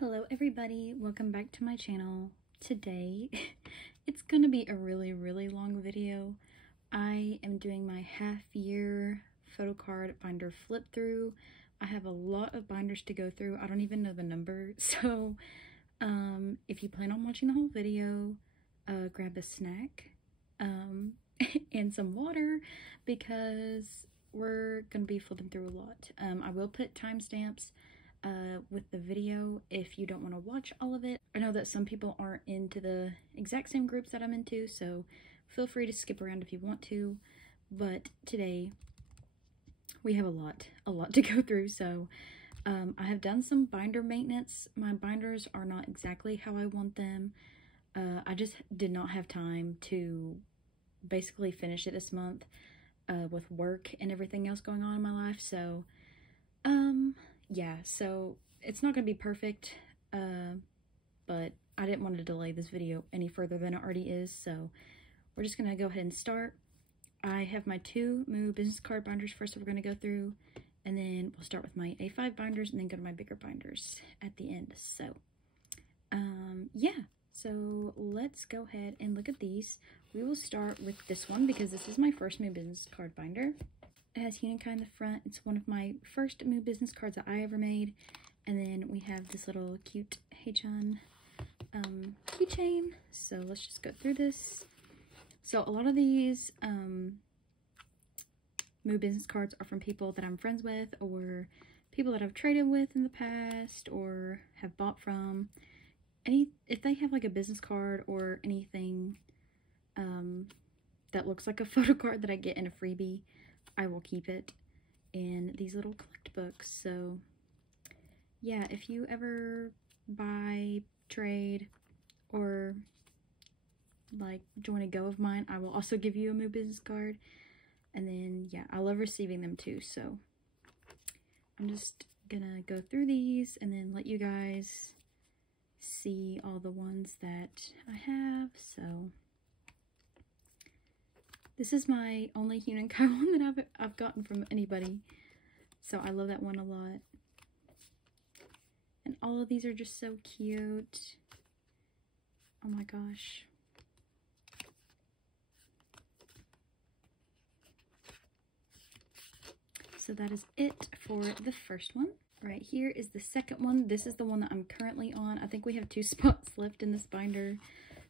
Hello everybody, welcome back to my channel. Today, it's gonna be a really long video. I am doing my half-year photocard binder flip through. I have a lot of binders to go through. I don't even know the number, so if you plan on watching the whole video, grab a snack and some water because we're gonna be flipping through a lot. I will put timestamps with the video if you don't want to watch all of it. I know that some people aren't into the exact same groups that I'm into, so feel free to skip around if you want to, but today we have a lot to go through. So I have done some binder maintenance. My binders are not exactly how I want them. I just did not have time to basically finish it this month with work and everything else going on in my life. So yeah, so it's not gonna be perfect, but I didn't want to delay this video any further than it already is, so we're just gonna go ahead and start. I have my two Moo business card binders first that we're gonna go through, and then we'll start with my A5 binders and then go to my bigger binders at the end. So yeah, so let's go ahead and look at these. We will start with this one because this is my first Moo business card binder. It has enhypen in the front. It's one of my first Moo business cards that I ever made. And then we have this little cute Heichon keychain. So let's just go through this. So a lot of these Moo business cards are from people that I'm friends with, or people that I've traded with in the past or have bought from. If they have like a business card or anything that looks like a photo card that I get in a freebie, I will keep it in these little collect books. So yeah, if you ever buy, trade, or like join a go of mine, I will also give you a Moo business card. And then yeah, I love receiving them too. So I'm just gonna go through these and then let you guys see all the ones that I have. So this is my only enhypen one that I've gotten from anybody, so I love that one a lot. And all of these are just so cute. Oh my gosh. So that is it for the first one. Right here is the second one. This is the one that I'm currently on. I think we have 2 spots left in this binder,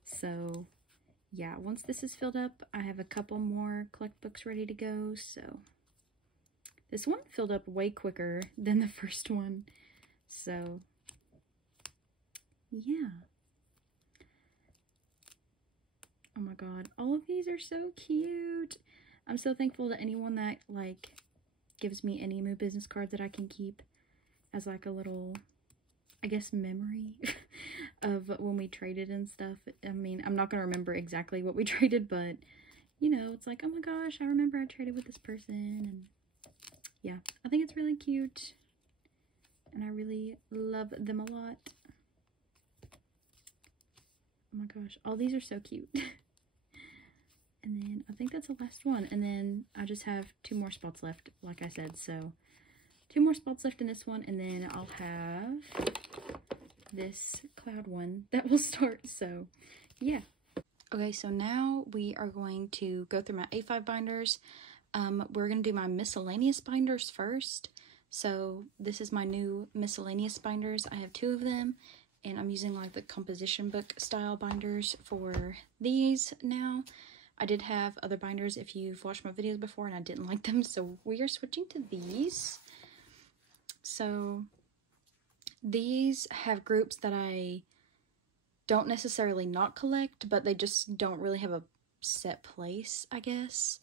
so yeah, once this is filled up, I have a couple more collect books ready to go. So this one filled up way quicker than the first one. So yeah. Oh my god, all of these are so cute. I'm so thankful to anyone that like gives me any Moo business cards that I can keep as like a little, I guess, memory of when we traded and stuff. I mean, I'm not gonna remember exactly what we traded, but you know, it's like, oh my gosh, I remember I traded with this person. And yeah, I think it's really cute and I really love them a lot. Oh my gosh, all these are so cute. And then I think that's the last one, and then I just have 2 more spots left, like I said. So 2 more spots left in this one, and then I'll have this cloud one that will start. So yeah. Okay, so now we are going to go through my A5 binders. We're going to do my miscellaneous binders first. So this is my new miscellaneous binders. I have 2 of them, and I'm using like the composition book style binders for these now. I did have other binders if you've watched my videos before and I didn't like them, so we are switching to these. So these have groups that I don't necessarily not collect, but they just don't really have a set place, I guess.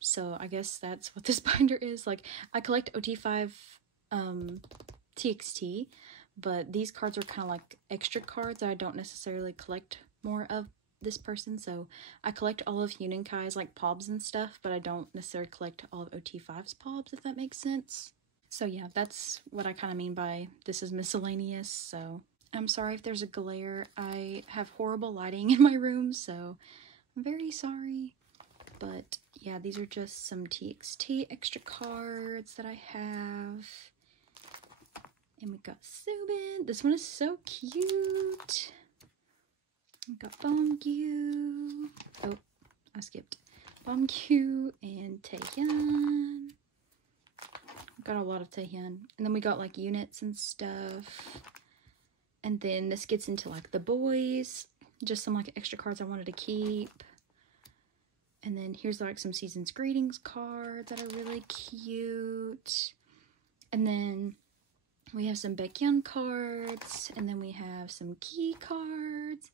So I guess that's what this binder is. Like, I collect OT5 TXT, but these cards are kind of like extra cards that I don't necessarily collect more of this person. So I collect all of Hunankai's like pobs and stuff, but I don't necessarily collect all of OT5's pobs, if that makes sense. So yeah, that's what I kind of mean by this is miscellaneous. So I'm sorry if there's a glare. I have horrible lighting in my room, so I'm very sorry. But yeah, these are just some TXT extra cards that I have And we got Subin. This one is so cute. We got Bomgyu. Oh, I skipped. Bomgyu and Taehyun. Got a lot of Taehyun. And then we got like units and stuff. And then this gets into like the boys. Just some like extra cards I wanted to keep. And then here's like some season's greetings cards that are really cute. And then we have some Baekhyun cards. And then we have some key cards.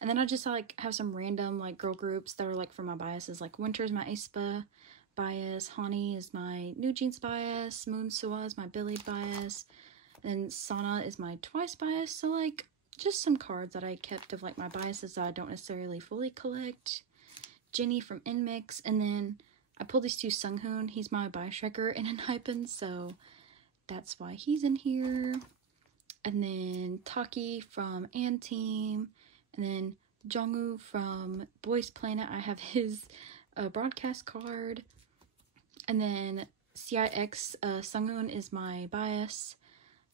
And then I just like have some random like girl groups that are like for my biases. Like Winter's my aespa bias. Hani is my New Jeans bias. Moon Suwa is my Billy bias. And Sana is my Twice bias. So like just some cards that I kept of like my biases that I don't necessarily fully collect. Jenny from Nmix, and then I pulled these two Sunghoon. He's my bi-striker in enhypen, so that's why he's in here. And then Taki from Anteam, and then Jongwoo from Boyz Planet. I have his broadcast card. And then CIX Sunghoon is my bias,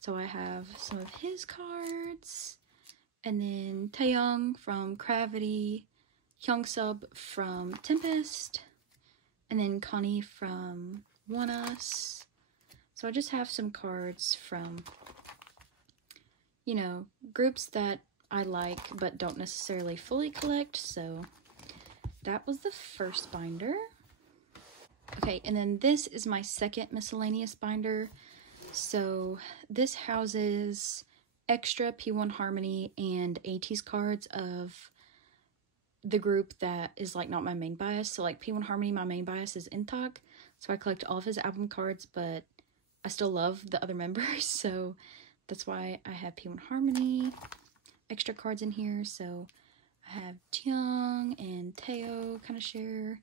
so I have some of his cards. And then Taeyong from Gravity, Hyungsub from Tempest, and then Connie from One Us. So I just have some cards from, you know, groups that I like but don't necessarily fully collect. So that was the first binder. Okay, and then this is my second miscellaneous binder. So this houses extra P1 Harmony and ateez cards of the group that is like not my main bias. So like P1 Harmony, my main bias is Intak, so I collect all of his album cards, but I still love the other members, so that's why I have P1 Harmony extra cards in here. So I have Jung and Teo kind of share,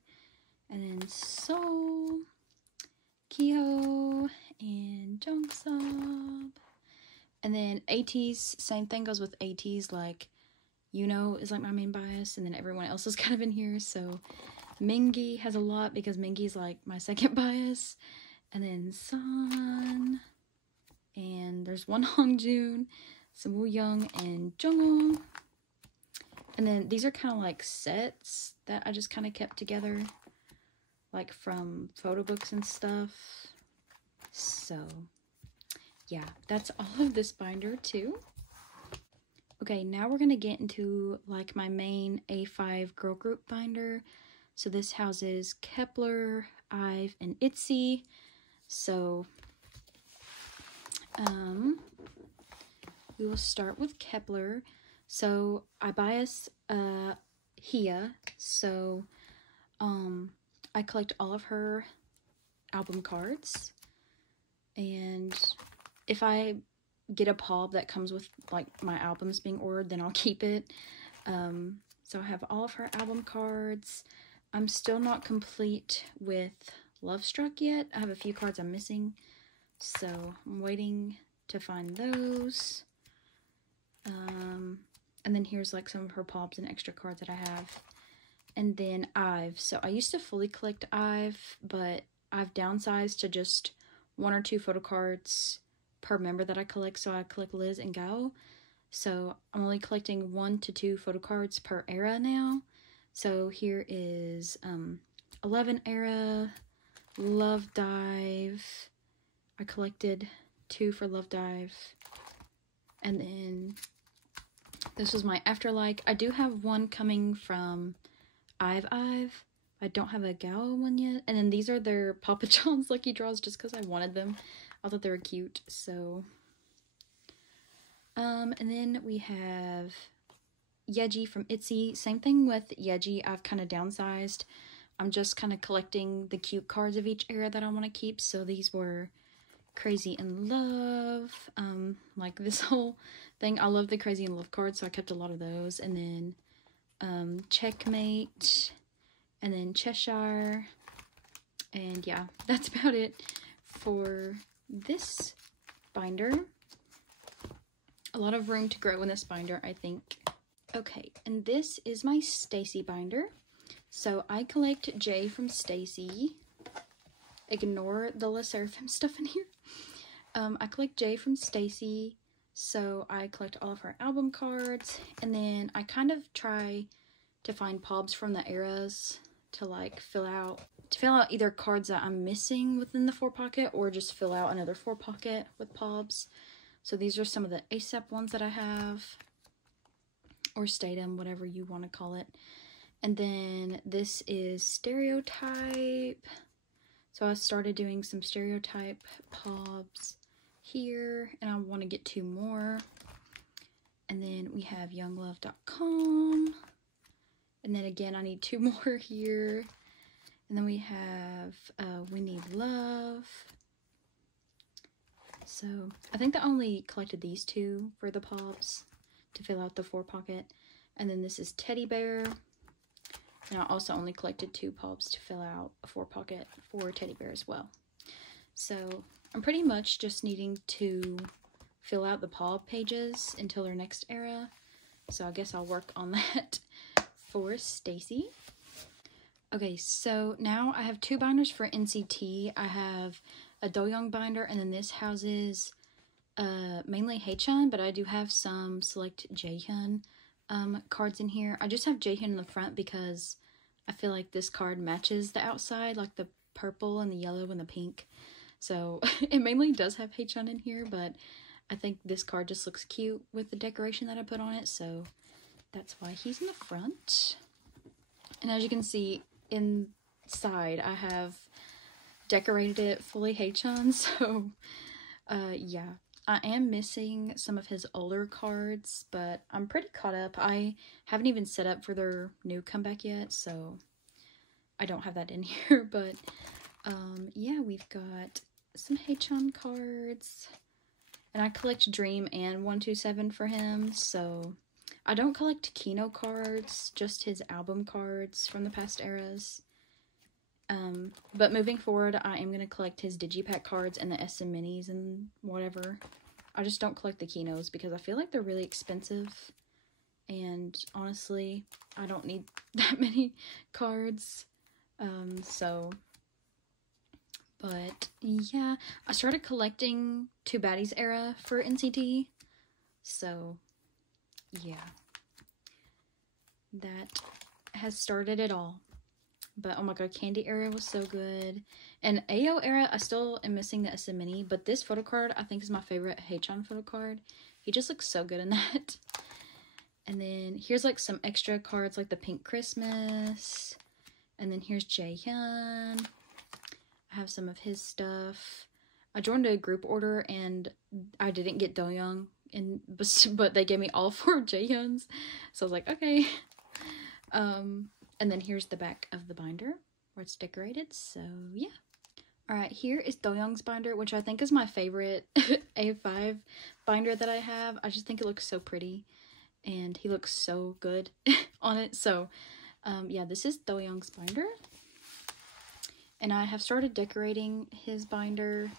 and then Seoul, Kiho, and Jungsub, and then ateez. Same thing goes with ateez, like is like my main bias, and then everyone else is kind of in here. So Mingi has a lot because Mingi's like my second bias, and then San, and there's one Hongjoon, some Wooyoung, and Jungwoo. And then these are kind of like sets that I just kind of kept together, like from photo books and stuff. So yeah, that's all of this binder too. Okay, now we're going to get into like my main A5 girl group binder. So this houses Kepler, IVE, and Itzy. So we will start with Kepler. So I bias Hia. So I collect all of her album cards. And if I get a pub that comes with like my albums being ordered, then I'll keep it. So I have all of her album cards. I'm still not complete with Love Struck yet. I have a few cards I'm missing, so I'm waiting to find those. And then here's like some of her pops and extra cards that I have. And then IVE. So I used to fully collect IVE, but I've downsized to just 1 or 2 photo cards per member that I collect. So I collect Liz and Gao. So I'm only collecting 1 to 2 photo cards per era now. So here is 11 era, Love Dive. I collected 2 for Love Dive. And then this was my Afterlike. I do have one coming from IVE. I don't have a Gao one yet. And then these are their Papa John's Lucky Draws just because I wanted them. I thought they were cute, so. And then we have Yeji from Itzy. Same thing with Yeji. I've kind of downsized. I'm just kind of collecting the cute cards of each era that I want to keep. So these were Crazy in Love. Like this whole thing. I love the Crazy in Love cards, so I kept a lot of those. And then Checkmate. And then Cheshire. And yeah, that's about it for this binder. A lot of room to grow in this binder, I think. Okay, and this is my stayc binder. So I collect J from stayc. Ignore the sserafim stuff in here. I collect J from Stacy, so I collect all of her album cards, and then I kind of try to find pobs from the eras to like fill out either cards that I'm missing within the 4-pocket or just fill out another 4-pocket with pobs. So these are some of the ASAP ones that I have, or Statum, whatever you want to call it. And then this is Stereotype. So I started doing some Stereotype pobs here, and I want to get 2 more. And then we have younglove.com. And then again, I need 2 more here. And then we have We Need Love. So I think I only collected these 2 for the pobs to fill out the 4-pocket. And then this is Teddy Bear. And I also only collected 2 pobs to fill out a 4-pocket for Teddy Bear as well. So I'm pretty much just needing to fill out the pob pages until their next era. So I guess I'll work on that for Stacy. Okay, so now I have 2 binders for NCT. I have a Doyoung binder, and then this houses mainly Haechan, but I do have some select Jaehyun cards in here. I just have Jaehyun in the front because I feel like this card matches the outside, like the purple and the yellow and the pink. So it mainly does have Haechan in here, but I think this card just looks cute with the decoration that I put on it, so that's why he's in the front. And as you can see, inside I have decorated it fully Haechan, so yeah. I am missing some of his older cards, but I'm pretty caught up. I haven't even set up for their new comeback yet, so I don't have that in here, but yeah, we've got some Haechan cards, and I collect Dream and 127 for him, so I don't collect Kino cards, just his album cards from the past eras. But moving forward, I am going to collect his Digipack cards and the SM Minis and whatever. I just don't collect the Kinos because I feel like they're really expensive. And honestly, I don't need that many cards. But yeah, I started collecting 2 Baddies era for NCT. So yeah, that has started it all. But oh my god, Candy era was so good. And AO era, I still am missing the SM Mini, but this photocard I think is my favorite Haechan photocard. He just looks so good in that. And then here's like some extra cards like the Pink Christmas. And then here's Jaehyun. I have some of his stuff. I joined a group order and I didn't get Doyoung, but they gave me all 4 Jaehyuns. So I was like, okay. And then here's the back of the binder where it's decorated, so yeah. Alright, here is Doyoung's binder, which I think is my favorite A5 binder that I have. I just think it looks so pretty, and he looks so good on it. So, yeah, this is Doyoung's binder. And I have started decorating his binder.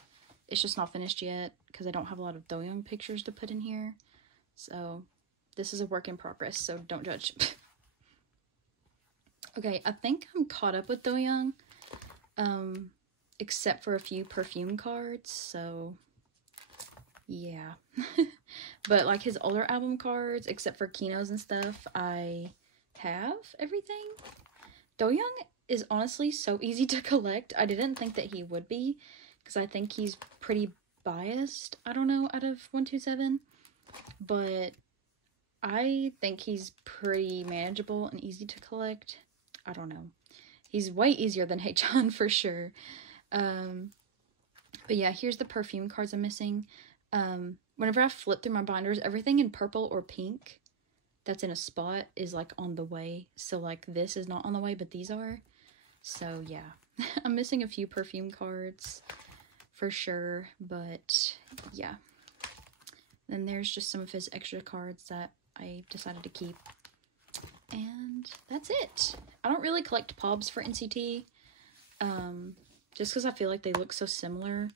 It's just not finished yet, because I don't have a lot of Doyoung pictures to put in here. So, this is a work in progress, so don't judge. Okay, I think I'm caught up with Doyoung, except for a few perfume cards, so yeah. But like his older album cards, except for Kinos and stuff, I have everything. Doyoung is honestly so easy to collect. I didn't think that he would be, because I think he's pretty biased, I don't know, out of 127, but I think he's pretty manageable and easy to collect. I don't know. He's way easier than Haechan for sure. But yeah, here's the perfume cards I'm missing. Whenever I flip through my binders, everything in purple or pink that's in a spot is like on the way. So like this is not on the way, but these are. So yeah, I'm missing a few perfume cards for sure, but yeah. Then there's just some of his extra cards that I decided to keep. And that's it. I don't really collect pobs for NCT, just because I feel like they look so similar.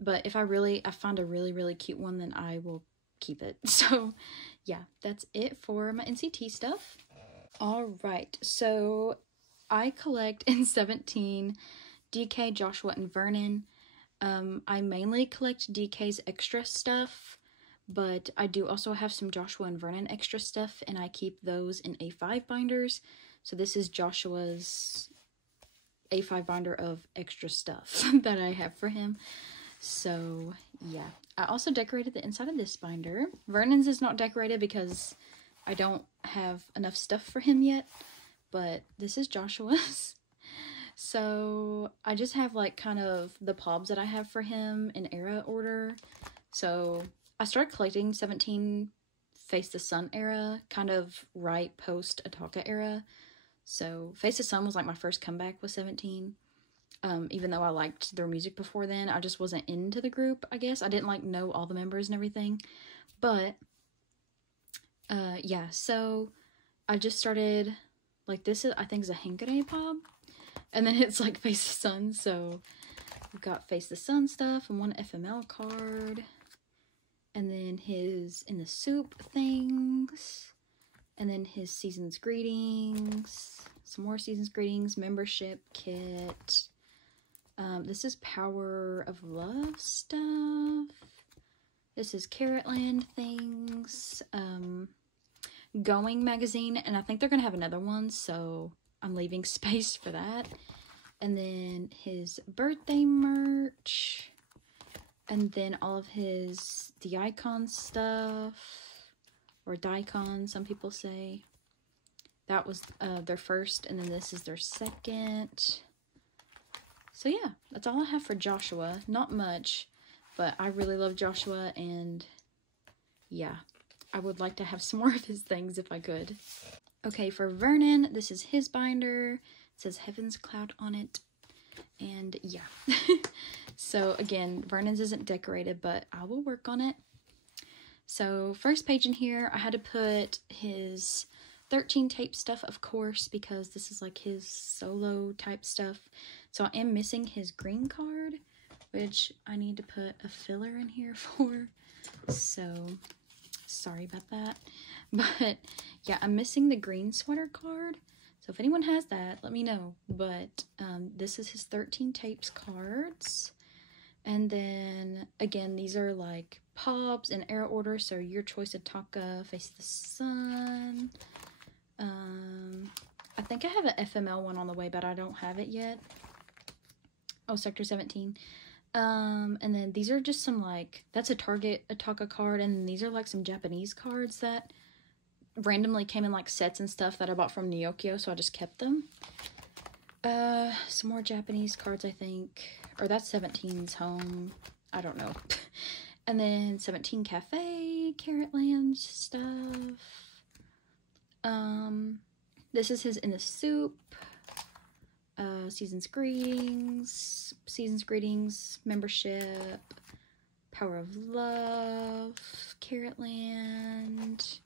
But if I find a really, really cute one, then I will keep it. So, yeah, that's it for my NCT stuff. Alright, so I collect in 17 DK, Joshua, and Vernon. I mainly collect DK's extra stuff, but I do also have some Joshua and Vernon extra stuff, and I keep those in A5 binders. So this is Joshua's A5 binder of extra stuff that I have for him. So yeah, I also decorated the inside of this binder. Vernon's is not decorated because I don't have enough stuff for him yet, but this is Joshua's. So I just have like kind of the pobs that I have for him in era order. So I started collecting 17 Face the Sun era, kind of right post Ataka era. So Face the Sun was like my first comeback with 17. Even though I liked their music before then, I just wasn't into the group, I guess. I didn't like know all the members and everything. But yeah, so I just started, like, this is, I think, is a Hankare Pop. And then it's like Face the Sun, so we've got Face the Sun stuff and one FML card. And then his In the Soup things. And then his Season's Greetings. Some more Season's Greetings, membership kit. This is Power of Love stuff. This is Carrotland things. Going magazine, and I think they're gonna have another one, so I'm leaving space for that. And then his birthday merch, and then all of his the icon stuff, or Daikon, some people say. That was their first, and then this is their second. So yeah, that's all I have for Joshua. Not much, but I really love Joshua, and yeah, I would like to have some more of his things if I could. Okay, for Vernon, this is his binder. It says Heaven's Cloud on it. And yeah. So again, Vernon's isn't decorated, but I will work on it. So first page in here, I had to put his 13 tape stuff, of course, because this is like his solo type stuff. So I am missing his green card, which I need to put a filler in here for. So sorry about that. But yeah, I'm missing the green sweater card. So if anyone has that, let me know. But this is his 13 tapes cards. And then again, these are like pobs in era order. So your choice of Ataka, Face the Sun. I think I have an FML one on the way, but I don't have it yet. Oh, Sector 17. And then these are just some like, that's a Target Ataka card, and these are like some Japanese cards that randomly came in like sets and stuff that I bought from Nyokyo, so I just kept them. Some more Japanese cards, I think. Or that's 17's home. I don't know. And then 17 Cafe, Carrotland stuff. This is his In the Soup. Season's Greetings, membership, Power of Love, Carrotland,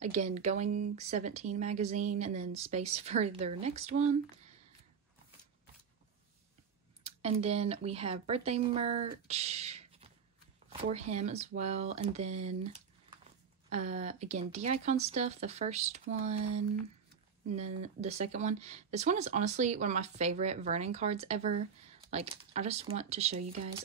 again, Going 17 magazine, and then space for their next one. And then we have birthday merch for him as well, and then, again, D-Icon stuff, the first one. And then the second one. This one is honestly one of my favorite Vernon cards ever. Like, I just want to show you guys.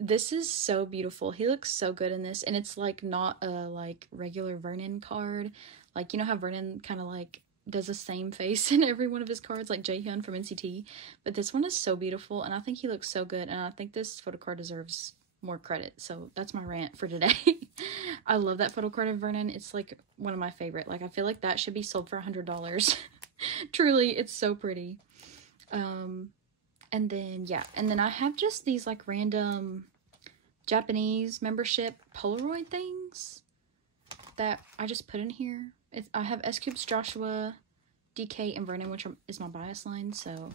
This is so beautiful. He looks so good in this. And it's like not a like regular Vernon card. Like, you know how Vernon kind of like does the same face in every one of his cards, like Jaehyun from NCT. But this one is so beautiful, and I think he looks so good. And I think this photo card deserves more credit. So that's my rant for today. I love that photo card of Vernon. It's like one of my favorite. Like, I feel like that should be sold for $100. Truly, it's so pretty. And then yeah, and then I have just these like random Japanese membership Polaroid things that I just put in here. I have S-Cube's Joshua, DK, and Vernon, which is my bias line. So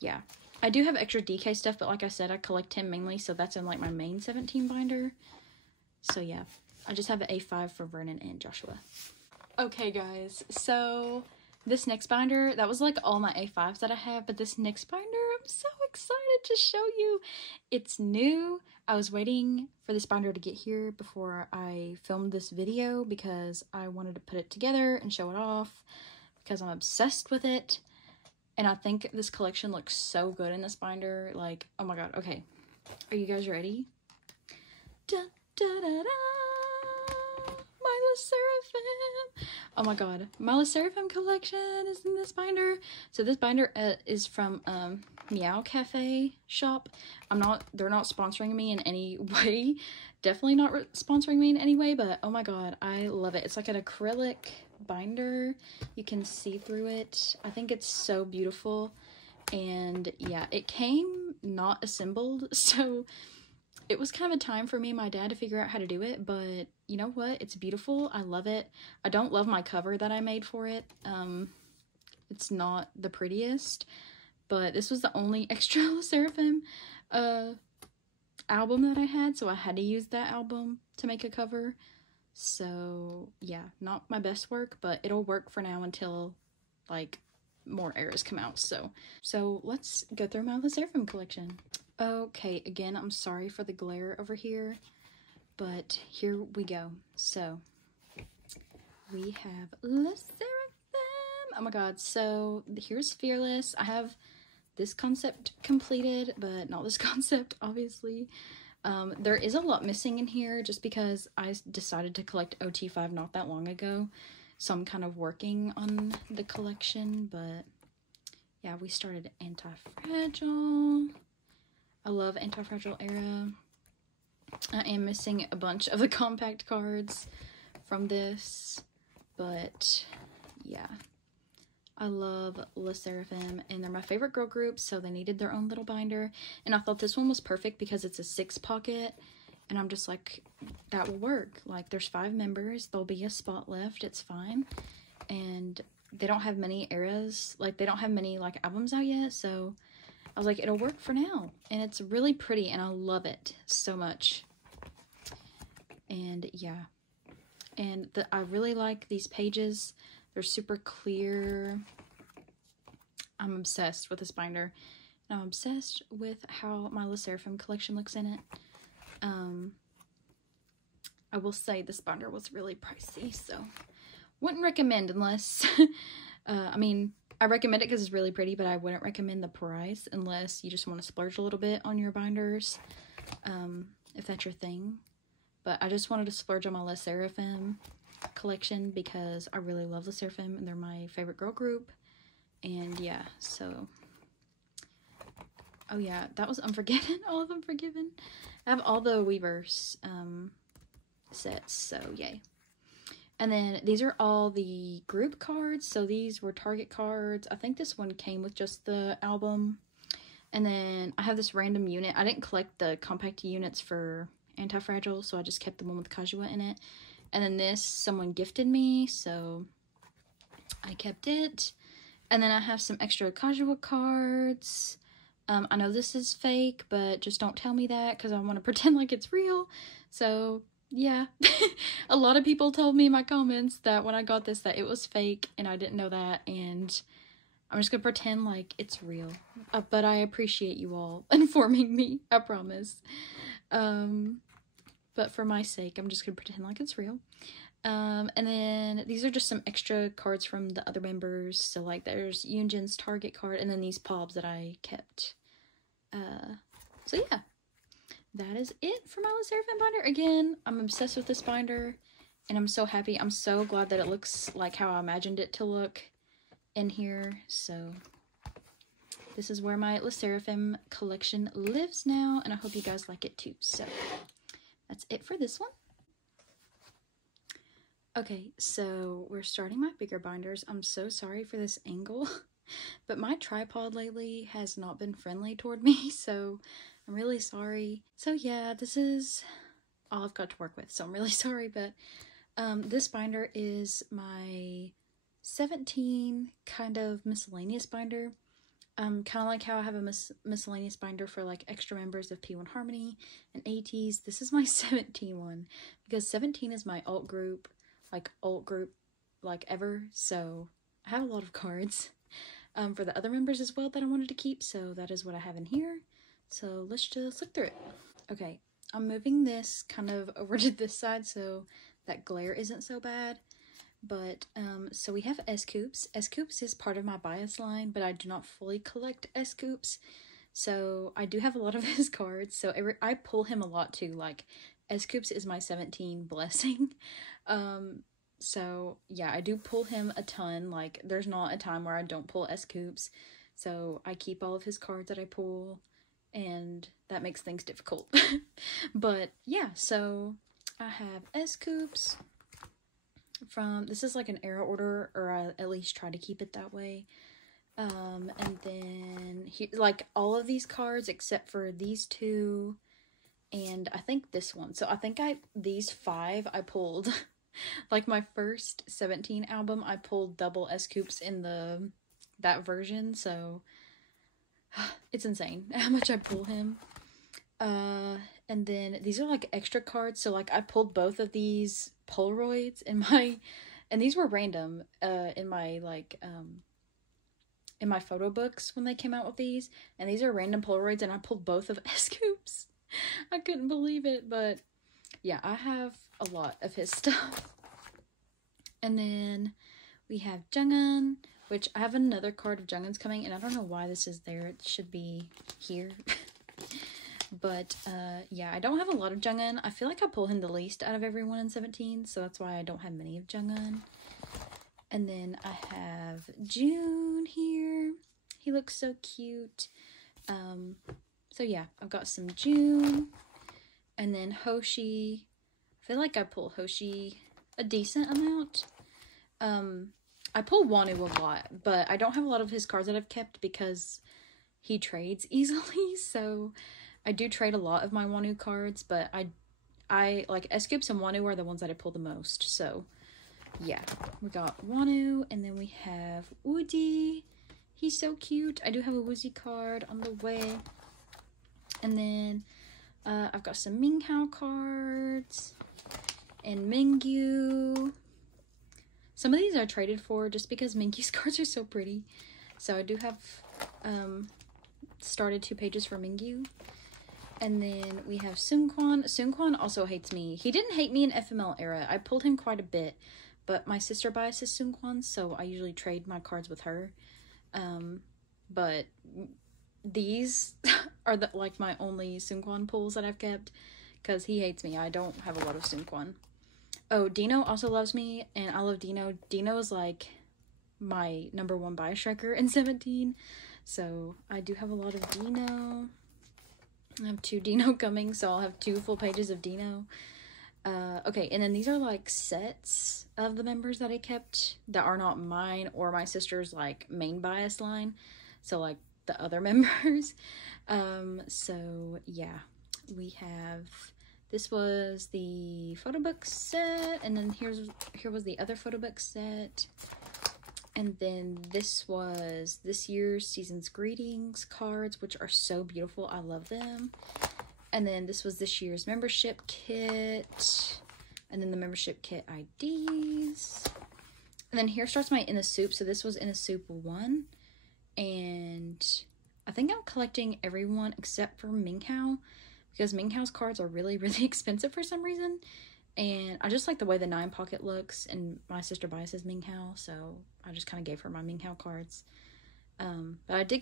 yeah, I do have extra DK stuff, but like I said, I collect him mainly, so that's in like my main 17 binder. So yeah, I just have an A5 for Vernon and Joshua. Okay guys, so this next binder, that was like all my A5s that I have, but this next binder, I'm so excited to show you. It's new. I was waiting for this binder to get here before I filmed this video because I wanted to put it together and show it off because I'm obsessed with it. And I think this collection looks so good in this binder. Like, oh my god. Okay, are you guys ready? Da, da, da, da. My sserafim. Oh my god, my sserafim collection is in this binder. So this binder is from Meow Cafe shop. They're not sponsoring me in any way. Definitely not sponsoring me in any way, but oh my god, I love it. It's like an acrylic binder. You can see through it. I think it's so beautiful. And yeah, it came not assembled, so it was kind of a time for me and my dad to figure out how to do it, but you know what? It's beautiful. I love it. I don't love my cover that I made for it. It's not the prettiest, but this was the only extra sserafim album that I had, so I had to use that album to make a cover. So yeah, not my best work, but it'll work for now until like more eras come out. So let's go through my sserafim collection. Okay, again, I'm sorry for the glare over here, but here we go. So we have sserafim. Oh my god, so here's Fearless. I have this concept completed, but not this concept, obviously. There is a lot missing in here just because I decided to collect OT5 not that long ago, so I'm kind of working on the collection. But yeah, we started Anti-Fragile. I love Anti-Fragile era. I am missing a bunch of the compact cards from this, but yeah, I love sserafim, and they're my favorite girl group, so they needed their own little binder, and I thought this one was perfect because it's a 6-pocket, and I'm just like, that will work. Like, there's 5 members, there'll be a spot left, it's fine, and they don't have many eras, like, they don't have many, like, albums out yet, so I was like, it'll work for now, and it's really pretty, and I love it so much. And yeah, and I really like these pages. They're super clear. I'm obsessed with this binder, and I'm obsessed with how my sserafim collection looks in it. I will say this binder was really pricey, so wouldn't recommend unless I mean, I recommend it because it's really pretty, but I wouldn't recommend the price unless you just want to splurge a little bit on your binders, if that's your thing. But I just wanted to splurge on my sserafim collection because I really love sserafim and they're my favorite girl group. And yeah, so oh yeah, that was Unforgiven. All of Unforgiven. I have all the Weavers sets, so yay. And then these are all the group cards. So these were Target cards. I think this one came with just the album. And then I have this random unit. I didn't collect the compact units for Anti-Fragile, so I just kept the one with Kajiwa in it. And then this, someone gifted me, so I kept it. And then I have some extra Kajiwa cards. I know this is fake, but just don't tell me that because I want to pretend like it's real. So yeah, a lot of people told me in my comments that when I got this that it was fake, and I didn't know that, and I'm just gonna pretend like it's real. But I appreciate you all informing me, I promise. But for my sake, I'm just gonna pretend like it's real. And then these are just some extra cards from the other members. So like there's Yoonjin's Target card, and then these pobs that I kept. So yeah, that is it for my sserafim binder. Again, I'm obsessed with this binder, and I'm so happy. I'm so glad that it looks like how I imagined it to look in here. So this is where my sserafim collection lives now, and I hope you guys like it too. So that's it for this one. Okay, so we're starting my bigger binders. I'm so sorry for this angle, but my tripod lately has not been friendly toward me, so I'm really sorry. So yeah, this is all I've got to work with, so I'm really sorry, but this binder is my 17 kind of miscellaneous binder. Kind of like how I have a miscellaneous binder for like extra members of P1 Harmony and ateez. This is my 17 one because 17 is my alt group like ever, so I have a lot of cards for the other members as well that I wanted to keep, so that is what I have in here. So let's just look through it. Okay, I'm moving this kind of over to this side so that glare isn't so bad, But so we have S-Coops. S-Coops is part of my bias line, but I do not fully collect S-Coops. So I do have a lot of his cards. So I pull him a lot too. Like S-Coops is my 17 blessing. So yeah, I do pull him a ton. Like there's not a time where I don't pull S-Coops. So I keep all of his cards that I pull, and that makes things difficult. But yeah, so I have S-Coops from, this is like an era order, or I at least try to keep it that way. And then like all of these cards except for these two and I think this one. So I think these 5 I pulled like my first 17 album, I pulled double S-Coops in that version, so it's insane how much I pull him. And then these are like extra cards, so like I pulled both of these Polaroids in my, and these were random in my like in my photo books when they came out with these, and these are random Polaroids, and I pulled both of S-Coops. I couldn't believe it, but yeah, I have a lot of his stuff. And then we have Jungkook, which I have another card of Jungkook's coming, and I don't know why this is there. It should be here. But yeah, I don't have a lot of Jungkook. I feel like I pull him the least out of everyone in 17, so that's why I don't have many of Jungkook. And then I have June here. He looks so cute. So yeah, I've got some June. And then Hoshi. I feel like I pull Hoshi a decent amount. I pull Wonu a lot, but I don't have a lot of his cards that I've kept because he trades easily. So I do trade a lot of my Wonu cards, but I like S-Coops and Wonu are the ones that I pull the most. So yeah, we got Wonu, and then we have Woody. He's so cute. I do have a Woozy card on the way. And then I've got some Minghao cards and Mingyu. Some of these I traded for just because Mingyu's cards are so pretty. So I do have started 2 pages for Mingyu. And then we have Seungkwan. Seungkwan also hates me. He didn't hate me in FML era. I pulled him quite a bit, but my sister biases Seungkwan, so I usually trade my cards with her. But these are like my only Seungkwan pulls that I've kept because he hates me. I don't have a lot of Seungkwan. Oh, Dino also loves me, and I love Dino. Dino is like my #1 bias striker in 17, so I do have a lot of Dino. I have 2 Dino coming, so I'll have 2 full pages of Dino. Okay, and then these are like sets of the members that I kept that are not mine or my sister's like main bias line, so like the other members. So yeah, we have, this was the photo book set, and then here was the other photo book set, and then this was this year's season's greetings cards, which are so beautiful. I love them. And then this was this year's membership kit, and then the membership kit IDs. And then here starts my In the Soup. So this was In the Soup 1, and I think I'm collecting everyone except for Minghao, because Minghao's cards are really, really expensive for some reason. And I just like the way the 9 pocket looks, and my sister biases Minghao, so I just kind of gave her my Minghao cards. But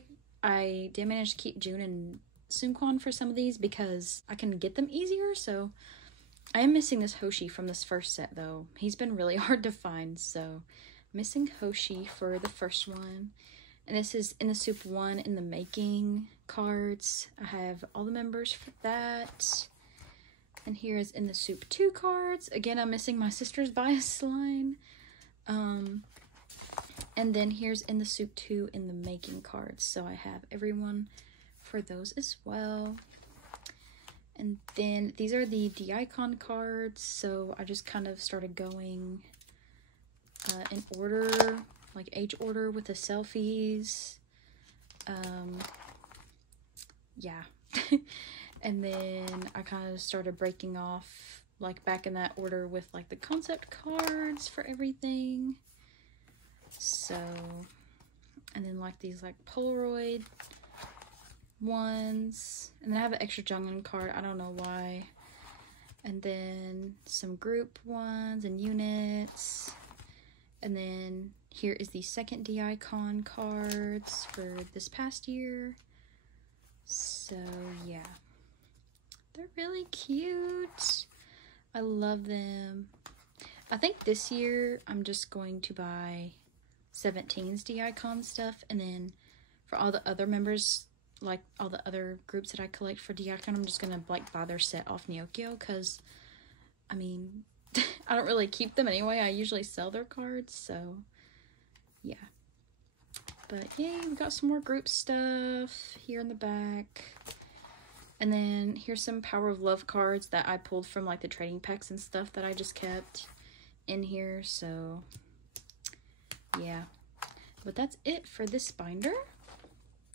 I did manage to keep June and Seungkwan for some of these because I can get them easier. So I am missing this Hoshi from this first set though. He's been really hard to find, so missing Hoshi for the first one. And this is In the Soup 1 in the making cards. I have all the members for that. And here is In the Soup 2 cards. Again, I'm missing my sister's bias line. And then here's In the Soup 2 in the making cards. So I have everyone for those as well. And then these are the D-Icon cards. So I just kind of started going in order, like age order with the selfies. Yeah. And then I kind of started breaking off like back in that order with like the concept cards for everything. So, and then like these like Polaroid ones, and then I have an extra Jungkook card, I don't know why, and then some group ones and units, And then here is the second DICon cards for this past year. So yeah, they're really cute. I love them. I think this year I'm just going to buy 17's DICon stuff, and then for all the other members, like all the other groups that I collect for DICon, I'm just gonna like buy their set off Neokyo, because I mean I don't really keep them anyway. I usually sell their cards, so yeah. But yay, we got some more group stuff here in the back. And then here's some Power of Love cards that I pulled from like the trading packs and stuff that I just kept in here. So yeah, but that's it for this binder.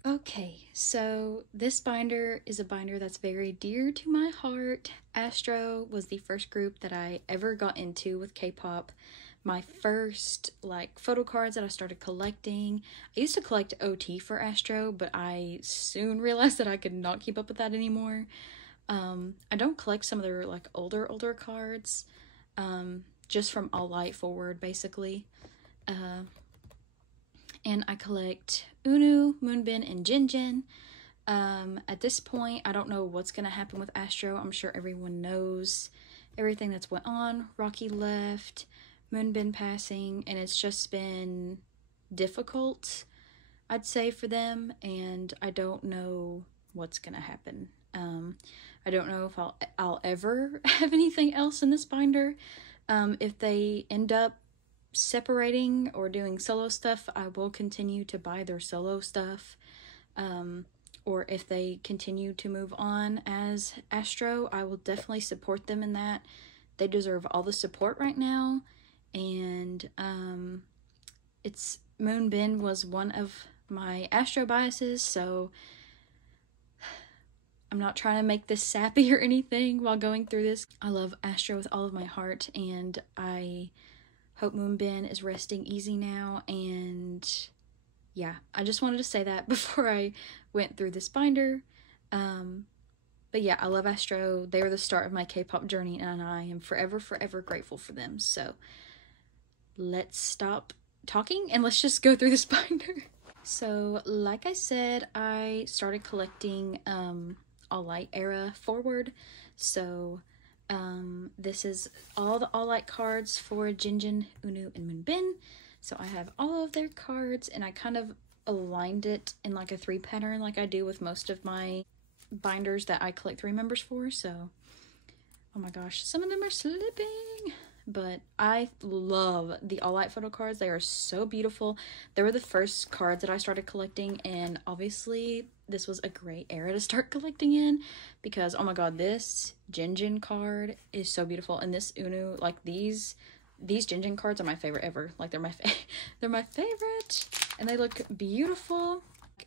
Okay, so this binder is a binder that's very dear to my heart. Astro was the first group that I ever got into with K-pop. My first like photo cards that I started collecting. I used to collect OT for Astro, but I soon realized that I could not keep up with that anymore. I don't collect some of their like older cards, just from All Light forward basically. And I collect Unu, Moonbin, and Jinjin. At this point, I don't know what's gonna happen with Astro. I'm sure everyone knows everything that's went on. Rocky left, Moonbin passing, and it's just been difficult, I'd say, for them, and I don't know what's gonna happen. I don't know if I'll ever have anything else in this binder. If they end up separating or doing solo stuff, I will continue to buy their solo stuff. Or if they continue to move on as Astro, I will definitely support them in that. They deserve all the support right now. And it's Moonbin was one of my Astro biases, so I'm not trying to make this sappy or anything while going through this. I love Astro with all of my heart, and I hope Moonbin is resting easy now. And yeah, I just wanted to say that before I went through this binder. But yeah, I love Astro. They were the start of my K-pop journey, and I am forever grateful for them. So let's stop talking and let's just go through this binder. So like I said, I started collecting All Light era forward. So this is all the All Light cards for Jinjin, Unu, and Moonbin. So I have all of their cards, and I kind of aligned it in like a 3 pattern like I do with most of my binders that I collect 3 members for. So oh my gosh, some of them are slipping. But I love the All Light photo cards. They are so beautiful. They were the first cards that I started collecting, and obviously this was a great era to start collecting in, because oh my god, this Jinjin card is so beautiful, and this Unu, like these Jinjin cards are my favorite ever. Like they're my favorite, and they look beautiful.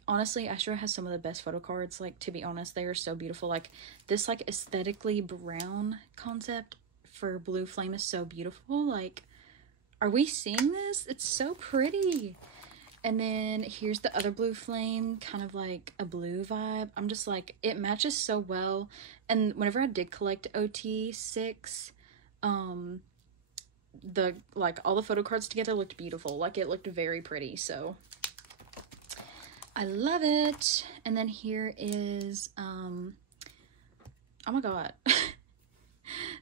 Honestly, Astro has some of the best photo cards. Like, to be honest, they are so beautiful. Like this like aesthetically brown concept for Blue Flame is so beautiful. Like, are we seeing this? It's so pretty. And then here's the other Blue Flame, kind of like a blue vibe. I'm just like, it matches so well. And whenever I did collect OT 6, the like all the photo cards together looked beautiful. Like it looked very pretty. So I love it. And then here is oh my god.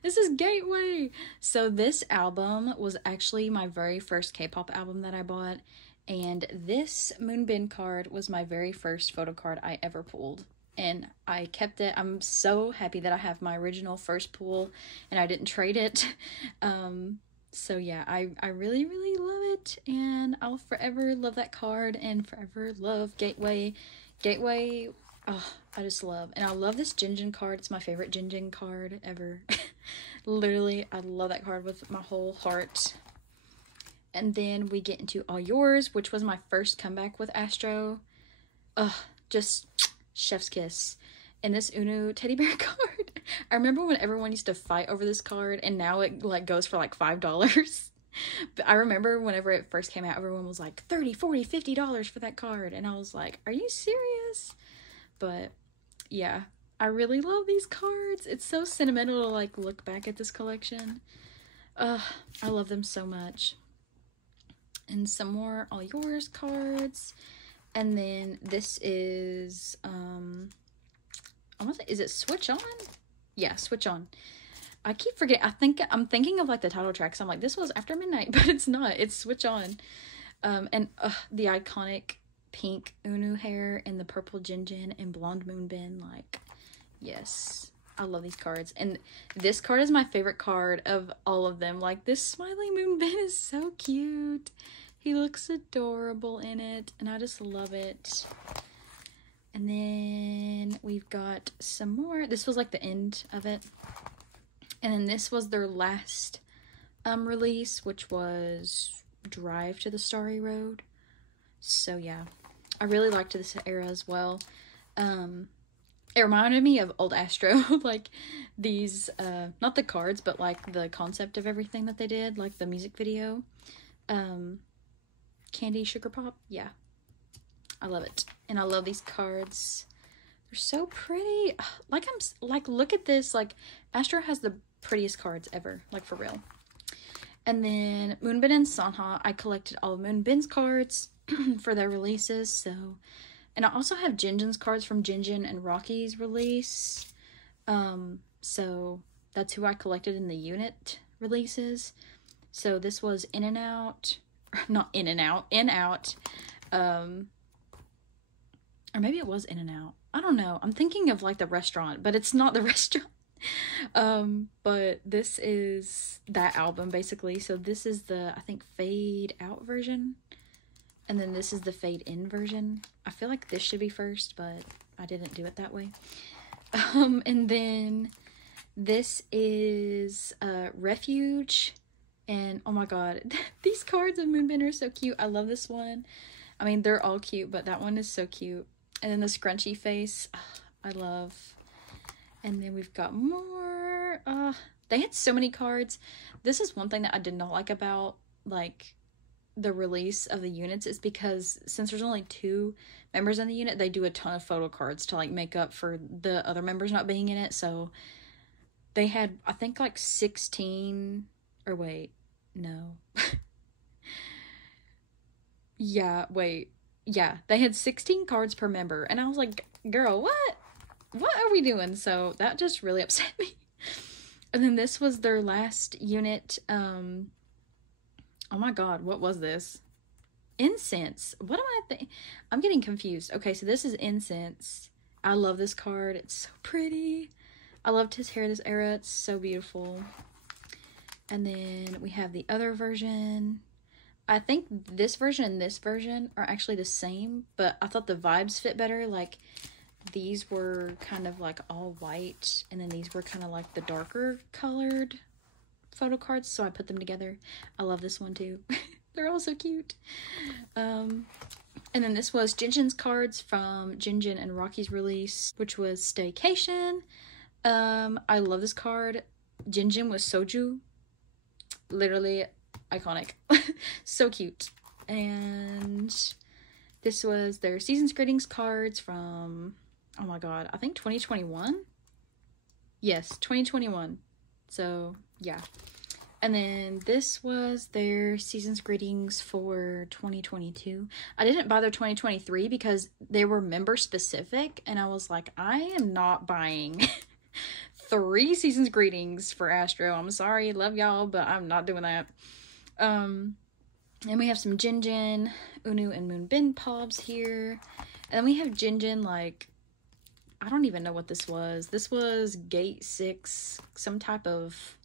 This is Gateway. So this album was actually my very first K-pop album that I bought, and this Moonbin card was my very first photo card I ever pulled, and I kept it. I'm so happy that I have my original first pull and I didn't trade it. So yeah, I really love it, and I'll forever love that card and forever love Gateway. Gateway, oh, I just love, and I love this Jinjin card. It's my favorite Jinjin card ever. Literally, I love that card with my whole heart. And then we get into All Yours, which was my first comeback with Astro. Ugh, just chef's kiss. And this Unu teddy bear card. I remember when everyone used to fight over this card, and now it like goes for like $5. But I remember whenever it first came out, everyone was like $30, $40, $50 for that card, and I was like, are you serious? But yeah, I really love these cards. It's so sentimental to like look back at this collection. I love them so much. And some more All Yours cards. And then this is, I want to say, is it Switch On? Yeah, Switch On. I keep forgetting. I'm thinking of like the title track. So I'm like, this was After Midnight, but it's not. It's Switch On. And the iconic pink Unu hair and the purple Jinjin and blonde Moonbin. Like, yes, I love these cards. And this card is my favorite card of all of them. Like, this smiley Moonbin is so cute. He looks adorable in it, and I just love it. And then we've got some more. This was like the end of it. And then this was their last release, which was Drive to the Starry Road. So yeah, I really liked this era as well. It reminded me of old Astro, like these, not the cards, but like the concept of everything that they did, like the music video. Candy Sugar Pop, yeah. I love it. And I love these cards. They're so pretty. Like, look at this. Like, Astro has the prettiest cards ever. Like, for real. And then Moonbin and Sanha. I collected all of Moonbin's cards for their releases. So, and I also have Jinjin's cards from Jinjin and Rocky's release. So, that's who I collected in the unit releases. So, this was In and Out. Not In and Out. In Out. Or maybe it was In and Out. I don't know. I'm thinking of like the restaurant, but it's not the restaurant. But this is that album basically. So this is the, I think, Fade Out version. And then this is the Fade In version. I feel like this should be first, but I didn't do it that way. And then this is Refuge. And oh my god, these cards of Moonbin are so cute. I love this one. I mean, they're all cute, but that one is so cute. And then the scrunchy face, I love. And then we've got more. They had so many cards. This is one thing that I did not like about, like, the release of the units is because since there's only 2 members in the unit, they do a ton of photo cards to, like, make up for the other members not being in it. So they had, I think, like 16, or wait, no. Yeah, wait. Yeah, they had 16 cards per member. And I was like, girl, what? What are we doing? So that just really upset me. And then this was their last unit. Oh my god, what was this? Incense. What am I thinking? I'm getting confused. Okay, so this is Incense. I love this card. It's so pretty. I loved his hair this era. It's so beautiful. And then we have the other version. I think this version and this version are actually the same, but I thought the vibes fit better. Like, these were kind of like all white, and then these were kind of like the darker colored photo cards, so I put them together. I love this one too. They're all so cute. And then this was Jinjin's cards from Jinjin and Rocky's release, which was Staycation. I love this card. Jinjin with Soju. Literally iconic. So cute. And this was their Season's Greetings cards from, oh my god, I think 2021? Yes, 2021. So, yeah. And then this was their Season's Greetings for 2022. I didn't buy their 2023 because they were member specific, and I was like, I am not buying 3 Season's Greetings for Astro. I'm sorry, love y'all, but I'm not doing that. And we have some Jinjin, Unu, and Moonbin pobs here. And then we have Jinjin, like, I don't even know what this was. This was Gate 6, some type of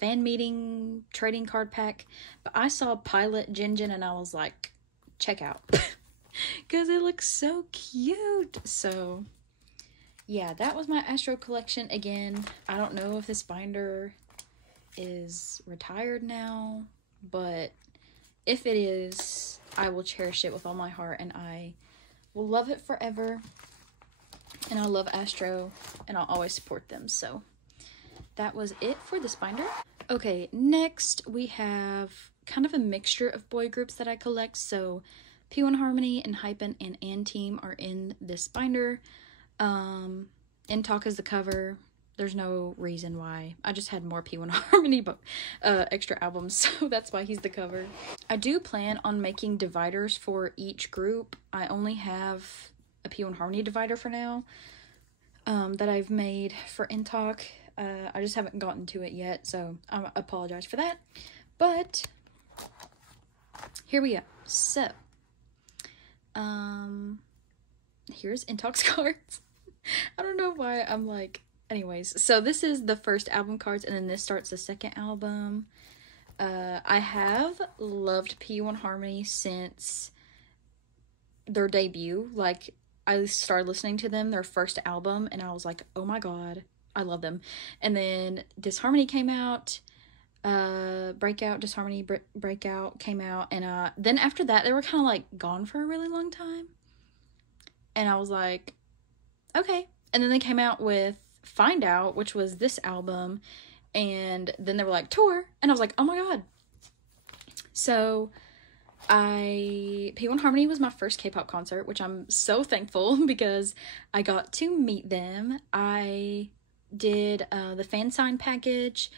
fan meeting trading card pack. But I saw Pilot Jinjin and I was like, check out. Because it looks so cute. So, yeah, that was my Astro collection. Again, I don't know if this binder is retired now, but if it is, I will cherish it with all my heart, and I will love it forever. And I love Astro, and I'll always support them. So that was it for this binder. Okay, next we have kind of a mixture of boy groups that I collect. So P1 Harmony, enhypen, and Team are in this binder. In Talk is the cover. There's no reason why. I just had more P1 Harmony but extra albums, so that's why he's the cover. I do plan on making dividers for each group. I only have a P1 Harmony divider for now that I've made for InTalk. I just haven't gotten to it yet, so I apologize for that. But here we go. So here's InTalk's cards. I don't know why I'm like, anyways. So this is the first album cards, and then this starts the second album. I have loved P1 Harmony since their debut. Like, I started listening to them, their first album, and I was like, oh my god, I love them. And then Disharmony came out, Breakout, Disharmony, Breakout came out, and then after that, they were kind of like gone for a really long time. And I was like, okay. And then they came out with Find Out, which was this album, and then they were like, tour, and I was like, oh my god. So P1 Harmony was my first K-pop concert, which I'm so thankful because I got to meet them. I did the fan sign package